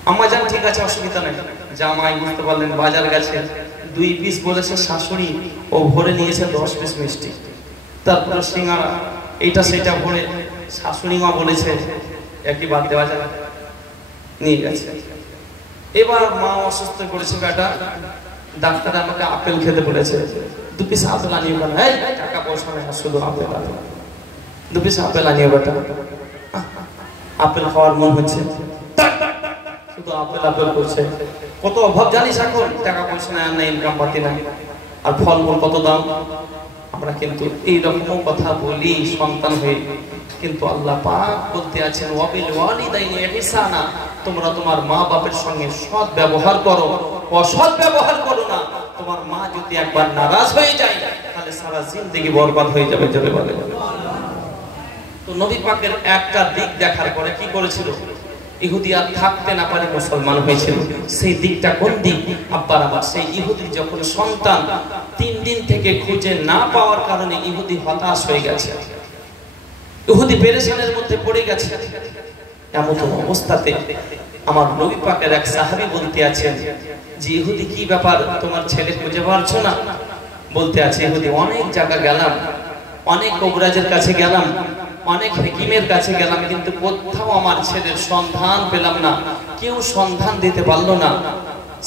আম্মা যান, ঠিক আছে অসুবিধা নেই। জামাই বুঝতে পারলেন বাজার গেছে, 2 পিস বলেছে শাশুড়ি, ও ভরে নিয়েছে 10 পিস মিষ্টি। তারপরে সিঙ্গারা, এইটা সেটা ভরে শাশুড়ি মা বলেছে একই বাদ দেওয়া যায়, নিয়ে গেছে। এবার মা অসুস্থ করেছে, বেটা ডাক্তার আমাকে আপেল খেতে বলেছে, 2 পিস আপেল আনিয়ে বেটা। এই টাকা পয়সা নেই, শুধু আপেল, 2 পিস আপেল আনিয়ে বেটা। আপেল খাওয়ার মন হচ্ছে, শুধু আপেল আপেল করছে। কত অভাব জানিস এখন, টাকা পয়সা নাই, আর না ইনকাম পাতি নাই, আর ফলমূল কত দাম। আমরা কিন্তু এইরকম কথা বলি সন্তান হয়ে, কিন্তু আল্লাহ পাক বলতে আছেন ওয়াবিল ওয়ালিদাইনি ইহসানা, তোমরা তোমার মা বাপের সঙ্গে সৎ ব্যবহার করো, অসৎ ব্যবহার করো না। তোমার মা যদি একবার নারাজ হয়ে যায়, তাহলে সারা জিন্দেগি বরবাদ হয়ে যাবে। জোরে বলে। তো নবী পাকের একটা দিক দেখার পরে কি করেছিল? ইহুদি আর থাকতে না পারে মুসলমান হয়েছিল। সেই দিকটা কোন দিক? আব্বার আমার, সেই ইহুদি যখন সন্তান 3 দিন থেকে খুঁজে না পাওয়ার কারণে ইহুদি হতাশ হয়ে গেছে, ইহুদি পেরেশানের মধ্যে পড়ে গেছে। এমন অবস্থাতে আমার নবী পাকের এক সাহাবী বলতে আছেন যে ইহুদি কি ব্যাপার, তোমার ছেলে খুঁজে পাচ্ছো না? বলতে আছে ইহুদি, অনেক জায়গা গেলাম, অনেক কবিরাজের কাছে গেলাম, অনেক হাকিমের কাছে গেলাম, কিন্তু কোথাও আমার ছেলের সন্ধান পেলাম না, কেউ সন্ধান দিতে পারলো না।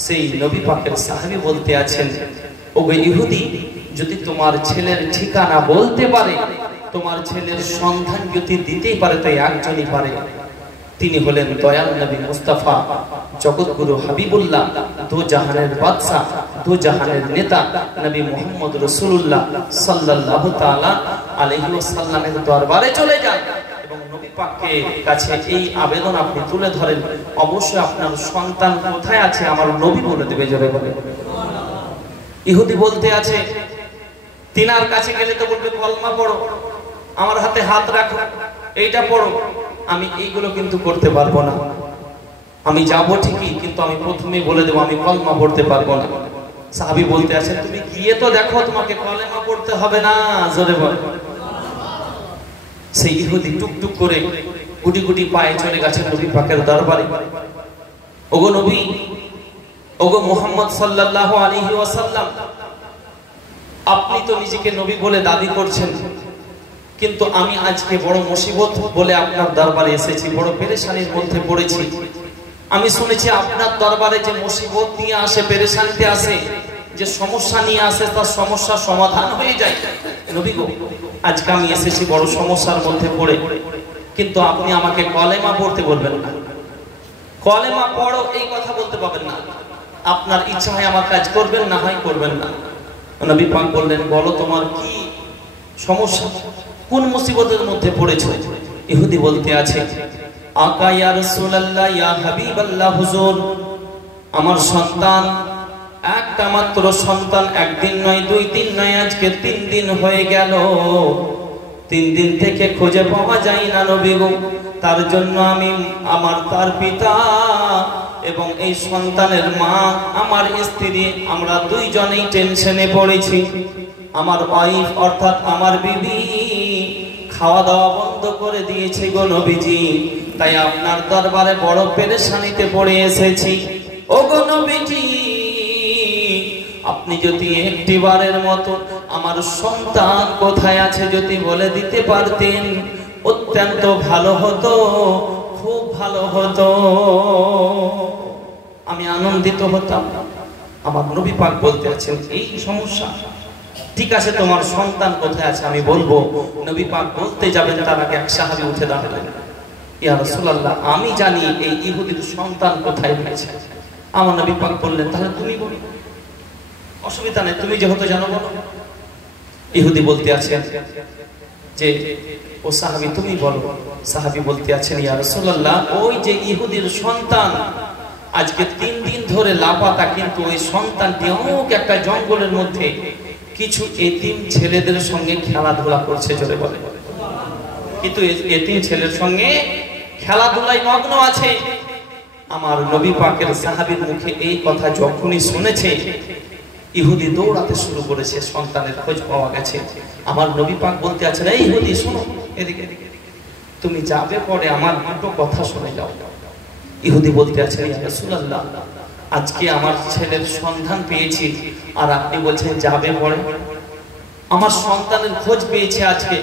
সেই নবী পাকের সাহাবী বলতে আছেন, ওগো ইহুদি, যদি তোমার ছেলের ঠিকানা বলতে পারে, তোমার ছেলের সন্ধান যদি দিতেই পারে, তো একজনই পারে, তিনি হলেন দয়াল নবী মুস্তাফা, জগৎগুরু হাবিবুল্লাহ, দো জাহানের বাদশা, দো জাহানের নেতা নবী মুহাম্মদ রাসূলুল্লাহ সাল্লাল্লাহু তাআলা আলাইহি ওয়াসাল্লামের দরবারে চলে যান এবং নবী পাকের কাছে এই আবেদন আপনি তুলে ধরেন, অবশ্যই আপনার সন্তান কোথায় আছে আমার নবী বলে দেবে। জোরে বলে। ইহুদি বলতে আছে, তিনার কাছে গেলে তো বলবে কলমা পড়ো, আমার হাতে হাত রাখো, এইটা পড়ো। আমি এইগুলো কিন্তু করতে পারবো না। আমি যাবো ঠিকই, কিন্তু আমি প্রথমেই বলে দেবো আমি কলমা পড়তে পারবো না। সাহাবী বলতে আছে, তুমি গিয়ে তো দেখো, তোমাকে কলেমা পড়তে হবে না। জোরে বল। সেই ইহুদি টুকটুক করে গুটি গুটি পায়ে চলে গেছে নবী পাকের দরবারে। ওগো নবী, ওগো মুহাম্মদ সাল্লাল্লাহু আলাইহি ওয়াসাল্লাম, আপনি তো নিজেকে নবী বলে দাবি করছেন, কিন্তু আমি আজকে বড় মুসিবত বলে আপনার দরবারে এসেছি, বড় পেরেশানির মধ্যে পড়েছি। আমি শুনেছি আপনার দরবারে যে মুসিবত নিয়ে আসে, পেরেশানিতে আসে, যে সমস্যা নিয়ে আসে, তার সমস্যা সমাধান হয়ে যায়। নবী গো, আজকে আমি এসেছি বড় সমস্যার মধ্যে পড়ে, কিন্তু আপনি আমাকে কলেমা পড়তে বলবেন না। কলেমা পড়ো এই কথা বলতে পাবেন না। আপনার ইচ্ছা হয় আমার কাজ করবেন, না হয় করবেন না। নবী পাক বললেন, বলো তোমার কি সমস্যা, কোন মুসিবতের মধ্যে পড়েছো? ইহুদি বলতে আছে, আকা ইয়া রাসূলুল্লাহ, ইয়া হাবিবাল্লাহ, হুজুর আমার সন্তান, একটা মাত্র সন্তান, একদিন নয়, 2 দিন নয়, আজকে 3 দিন হয়ে গেল। 3 দিন থেকে খুঁজে পাওয়া যায় না নবী গো। তার জন্য আমি, তার পিতা এবং এই সন্তানের মা, আমার স্ত্রী, আমরা দুইজনেই টেনশনে পড়েছি। আমার ওয়াইফ অর্থাৎ আমার বিবি খাওয়া দাওয়া বন্ধ করে দিয়েছে গো নবীজি। তাই আপনার দরবারে বড় পেরেশানিতে পড়ে এসেছি। ও গো নবীজি, আপনি যদি একটিবারের মতো আমার সন্তান কোথায় আছে যদি বলে দিতে পারতেন, অত্যন্ত ভালো হতো, খুব ভালো হতো, আমি আনন্দিত হতাম। আমার নবী পাক বলতে আছেন, এই সমস্যা, ঠিক আছে তোমার সন্তান কোথায় আছে আমি বলবো। নবী পাক বলতে যাবেন, তার আগে এক সাহাবী উঠে দাঁড়ালেন, ইয়া রাসূলুল্লাহ, আমি জানি এই ইহুদির সন্তান কোথায় রয়েছে। আমার নবী পাক বললেন, তাহলে তুমি বলো, অসুবিধা নেই, তুমি যেহেতু জানো বলো। ইহুদি বলতে আছেন যে, ও সাহাবী তুমি বলো। সাহাবী বলতে আছেন, ইয়া রাসূলুল্লাহ, ওই যে ইহুদির সন্তান আজকে 3 দিন ধরে লাপাতা, কিন্তু ওই সন্তানটি অমুক একটা জঙ্গলের মধ্যে কিছু এতিম ছেলেদের সঙ্গে খেলাধুলা করছে, জোরে বলে। কিন্তু এতিম ছেলের সঙ্গে খেলাধুলায় মগ্ন আছে। আমার নবী পাকের সাহাবীর মুখে এই কথা যখনই শুনেছে, ইহুদি দৌড়াতে শুরু করেছে, সন্তানের খোঁজ পাওয়া গেছে। আমার নবী পাক বলতে আছেন, এই ইহুদি শোনো, এদিকে তুমি যাবে পরে আমার দুটো কথা শুনে যাও। ইহুদি বলতে আছেন, ইয়া রাসূলুল্লাহ, আজকে আমার ছেলের সন্ধান পেয়েছি, আর আপনি বলছেন যাবে পরে? আমার সন্তানের খোঁজ পেয়েছে আজকে।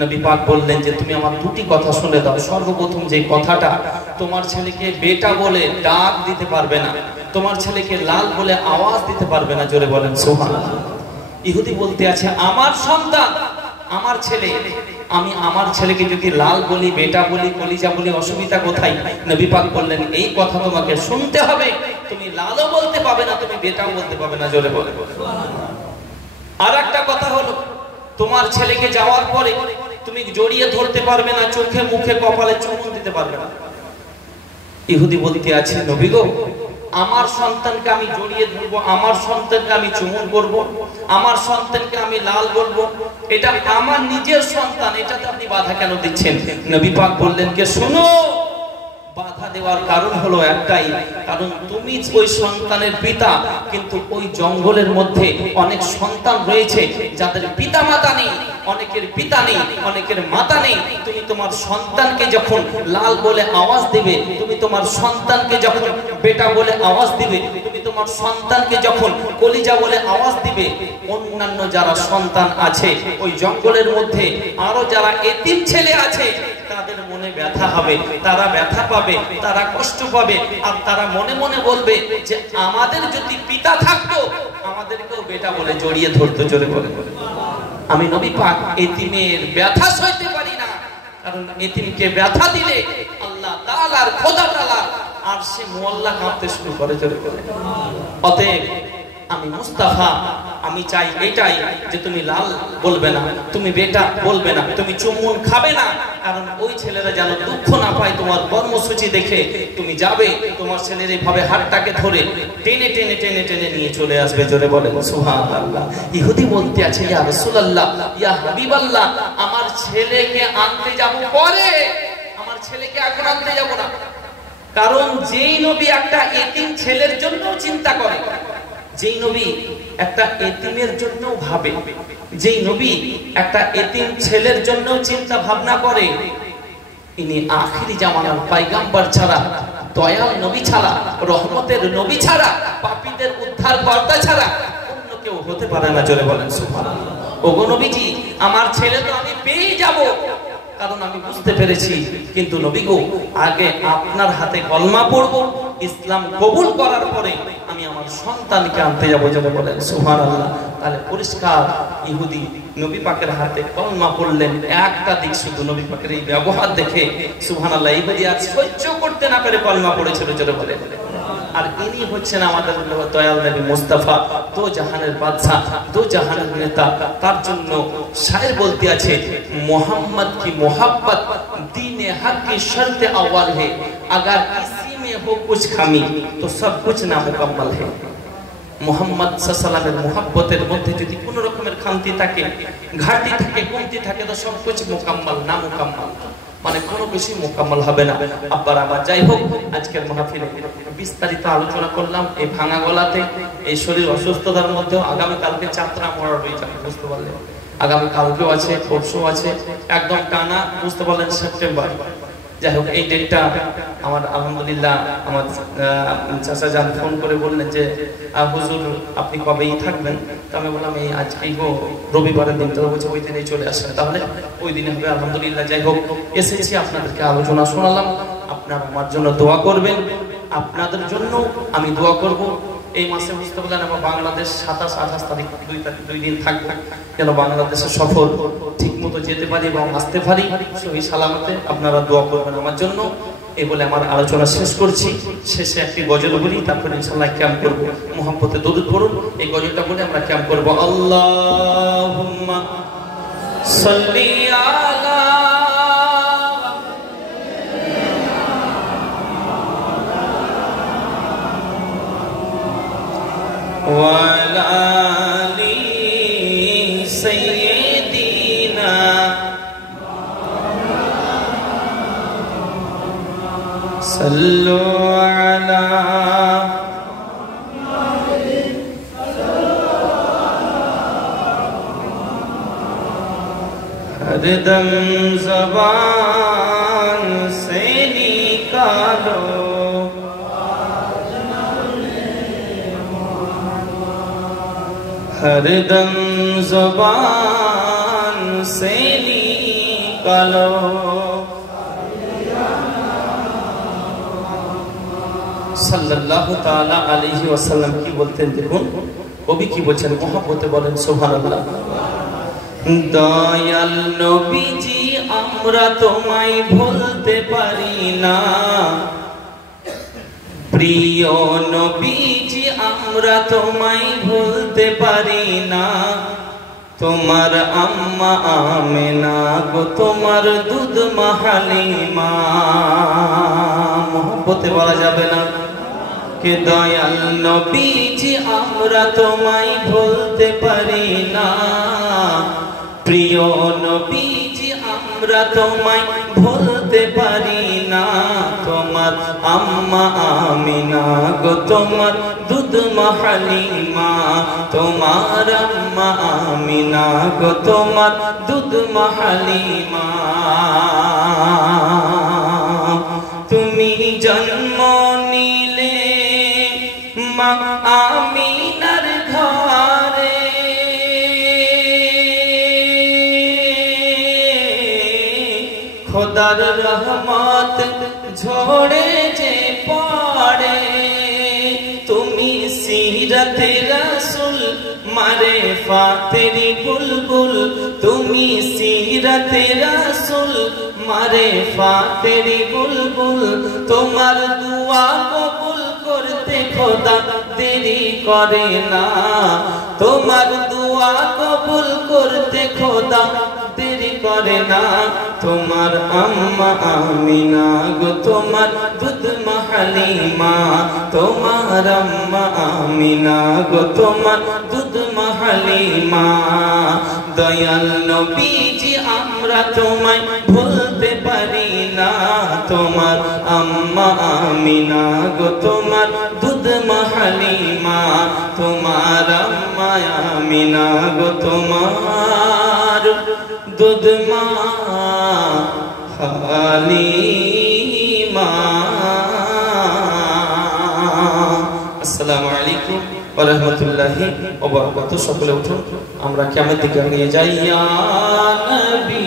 নবী পাক বললেন যে, তুমি আমার দুটি কথা শুনে দাও। সর্বপ্রথম যে কথাটা, তোমার ছেলেকে বেটা বলে ডাক দিতে পারবে না, তোমার ছেলেকে লাল বলে আওয়াজ দিতে পারবে না, জোরে বলেন সুবহানাল্লাহ। ইহুদি বলতে আছে, আমার সন্তান, আমার ছেলে, আমি আমার ছেলেকে যদি লাল বলি, বেটা বলি, কলিজা বলি, অসুবিধা কোথায়? নবী পাক বললেন, এই কথা তোমাকে শুনতে হবে, তুমি লালও বলতে পাবে না, তুমি বেটাও বলতে পাবে না, জোরে বলে। আর একটা কথা হলো, তোমার ছেলেকে যাওয়ার পরে তুমি জড়িয়ে ধরতে পারবে না, চোখে মুখে কপালে চুমুন দিতে পারবে না। ইহুদি বলতে আছে, নবী গো, আমার সন্তানকে আমি জড়িয়ে ধরবো, আমার সন্তানকে আমি চুমুন করব, আমার সন্তানকে আমি লাল বলবো, এটা আমার নিজের সন্তান, এটাতে আপনি বাধা কেন দিচ্ছেন? নবী পাক বললেন, কে শোনো, বাধা দেওয়ার কারণ হলো একটাই, কারণ তুমি ওই সন্তানের পিতা, কিন্তু ওই জঙ্গলের মধ্যে অনেক সন্তান রয়েছে যাদের পিতা মাতা নেই, অনেকের পিতা নেই, অনেকের মাতা নেই। তুমি তোমার সন্তানকে যখন লাল বলে আওয়াজ দিবে, তুমি তোমার সন্তানকে যখন বেটা বলে আওয়াজ দিবে, তুমি তোমার সন্তানকে যখন কলিজা বলে আওয়াজ দিবে, অন্যান্য যারা সন্তান আছে ওই জঙ্গলের মধ্যে, আরো যারা এতিম ছেলে আছে, তাদের মনে ব্যথা হবে, তারা ব্যথা পাবে, তারা কষ্ট পাবে, আর তারা মনে মনে বলবে যে আমাদের যদি পিতা থাকতো আমাদেরকেও বেটা বলে জড়িয়ে ধরতো, জোরে বলে। আমি নবী পাক এতিমের ব্যথা সইতে পারি না, কারণ এতিমকে ব্যথা দিলে আল্লাহ তাআলার, খোদা তাআলা আরশে মুআল্লা কাঁপতে শুরু করে, জোরে বলে। অতএব আমি মুস্তাফা, আমি চাই এটাই যে তুমি লাল বলবে না, তুমি বেটা বলবে না, তুমি চুমুন খাবে না, কারণ ওই ছেলেরা যেন দুঃখ না পায় তোমার কর্মসূচি দেখে। তুমি যাবে, তোমার ছেলের এইভাবে হাতটাকে ধরে টেনে টেনে টেনে টেনে নিয়ে চলে আসবে, জোরে বলেন সুবহানাল্লাহ। ইহুদি বলতে আছে, ইয়া রাসূলুল্লাহ, ইয়া হাবিবাল্লাহ, আমার ছেলেকে আনতে যাব পরে, আমার ছেলেকে এখন আনতে যাব না। কারণ যেই নবী একটা এতিম ছেলের জন্য চিন্তা করে, যেই নবী একটা এতিমের জন্য ভাবে, যেই নবী একটা এতিম ছেলের জন্য চিন্তা ভাবনা করে, ইনি আখিরি জামানার পয়গম্বর ছাড়া, দয়াল নবী ছাড়া, রহমতের নবী ছাড়া, পাপীদের উদ্ধার কর্তা ছাড়া অন্য কেউ হতে পারে না, জোরে বলেন সুবহানাল্লাহ। ওগো নবীজি, আমার ছেলে তো আমি পেয়ে যাব, কারণ আমি বুঝতে পেরেছি, কিন্তু নবী গো, আগে আপনার হাতে কলমা পড়ব, ইসলাম কবুল করার পরে আমি আমার সন্তানকে আনতে যাবো, জোরে বলেন সুবহানাল্লাহ। তাহলে পরিষ্কার, ইহুদি নবী পাকের হাতে কলমা পড়লেন। একটা দিক শুধু, নবী পাকের এই ব্যবহার দেখে সুবহানাল্লাহ, ইহুদি আর সহ্য করতে না পেরে কলমা পড়েছিল, জোরে বলেন। আর ইনি হচ্ছেন আমাদের দয়াল নবী মুস্তাফা, দো জাহানের বাদশা, দো জাহানের নেতা। তার জন্য শায়ের বলতে আছে, मोहम्मद की मोहब्बत दीन हक की शर्त अव्वल है, अगर किसी में हो कुछ कमी तो सब कुछ नामुकम्मल है। मोहम्मद सल्लल्लाहु मोहब्बतेर मध्य यदि कोनो रकमेर खामती थाके, घाटी थाके, कमती थाके तो सब कुछ मुकम्मल ना मुकम्मल, মানে কোনো কিছু মুকম্মল হবে না। আব্বার আমার যাই হোক, আজকের মাহফিলে বিস্তারিত আলোচনা করলাম এই ভাঙা গলাতে, এই শরীর অসুস্থতার মধ্যেও। আগামী কালকে যাত্রা মরার রয়েছে, বুঝতে পারলেন? আগামী কালকেও আছে, পরশু আছে, একদম টানা, বুঝতে পারলেন, সেপ্টেম্বর। যাই হোক, এই ডেটটা আমার আলহামদুলিল্লাহ আমার চাচা যান ফোন করে বললেন যে হুজুর আপনি কবেই থাকবেন? তো আমি বললাম এই আজকেই গো, রবিবারের দিনটা বলছে ওই দিনেই চলে আসেন, তাহলে ওই দিনে হবে আলহামদুলিল্লাহ। যাই হোক, এসেছি আপনাদেরকে আলোচনা শোনালাম, আপনারা আমার জন্য দোয়া করবেন, আপনাদের জন্য আমি দোয়া করব। এই মাসে বুঝতে পারলেন আমার বাংলাদেশ 27-28 তারিখ 2 দিন থাকবে, যেন বাংলাদেশের সফর ঠিক মতো যেতে পারি এবং আসতে পারি সহি সালামতে। আপনারা দোয়া করবেন আমার জন্য। এই বলে আমার আলোচনা শেষ করছি। শেষে একটি গজল বলি, তারপর ইনশাআল্লাহ ক্যাম্প করব। মুহাম্মতে দরুদ পড়ুন, এই গজলটা বলে আমরা ক্যাম্প করব। আল্লাহুম্মা সাল্লি আলা وعلى آل سيدنا صلوا على हर दम ज़बान से निकालो हर दम ज़ुबान से निकालो सल्लल्लाहु ताला अलैहि वसल्लम की बोलते हैं। देखুন কবি কি বলছেন, মহব্বতে বলেন সুবহানাল্লাহ। দয়াল নবীজি আমরা তোমায় ভুলতে পারি না, প্রিয় নবীজি আমরা তোমায় ভুলতে পারি না, তোমার আম্মা আমেনা গো তোমার দুধ মা হালিমা। মহব্বতে বলা যাবে না কে দয়াল নবীজি আমরা তোমায় ভুলতে পারি না, প্রিয় নবীজি আমরা তোমায় ভুলতে পারি না, তোমার আম্মা আমিনা গো তোমার দুধ মা হালিমা, তোমার আম্মা আমিনা গো তোমার দুধ মা হালিমা। তুমি জন্ম নিলে মা আমিনার ঘরে, খোদার রহমত ঝরে যে পড়ে, তুমি সিরাতে রাসূল মারে ফাতেরি বুলবুল, তুমি সিরাতে রাসূল মারে ফাতেরি বুলবুল, তোমার দুয়া কবুল করতে খোদা দেরি করে না, তোমার দুয়া কবুল করতে খোদা দেরি করে না, তোমার আম্মা আমিনা গো তোমার দুধ মা হালিমা, তোমার আম্মা আমিনা গো তোমার দুধ মা হালিমা। দয়াল নবীজি আমরা তোমায় ভুলতে পারি না, তোমার আম্মা আমিনা গো তোমার দুধ মা হালিমা, তোমার আম্মা আমিনা গো তোমার দুধ মা হালিমা। আসসালামু আলাইকুম ওয়া রাহমাতুল্লাহি ওয়া বারাকাতুহু। সকলে উঠুন, আমরা কিয়ামতের দিকে নিয়ে যাই। ইয়া নবী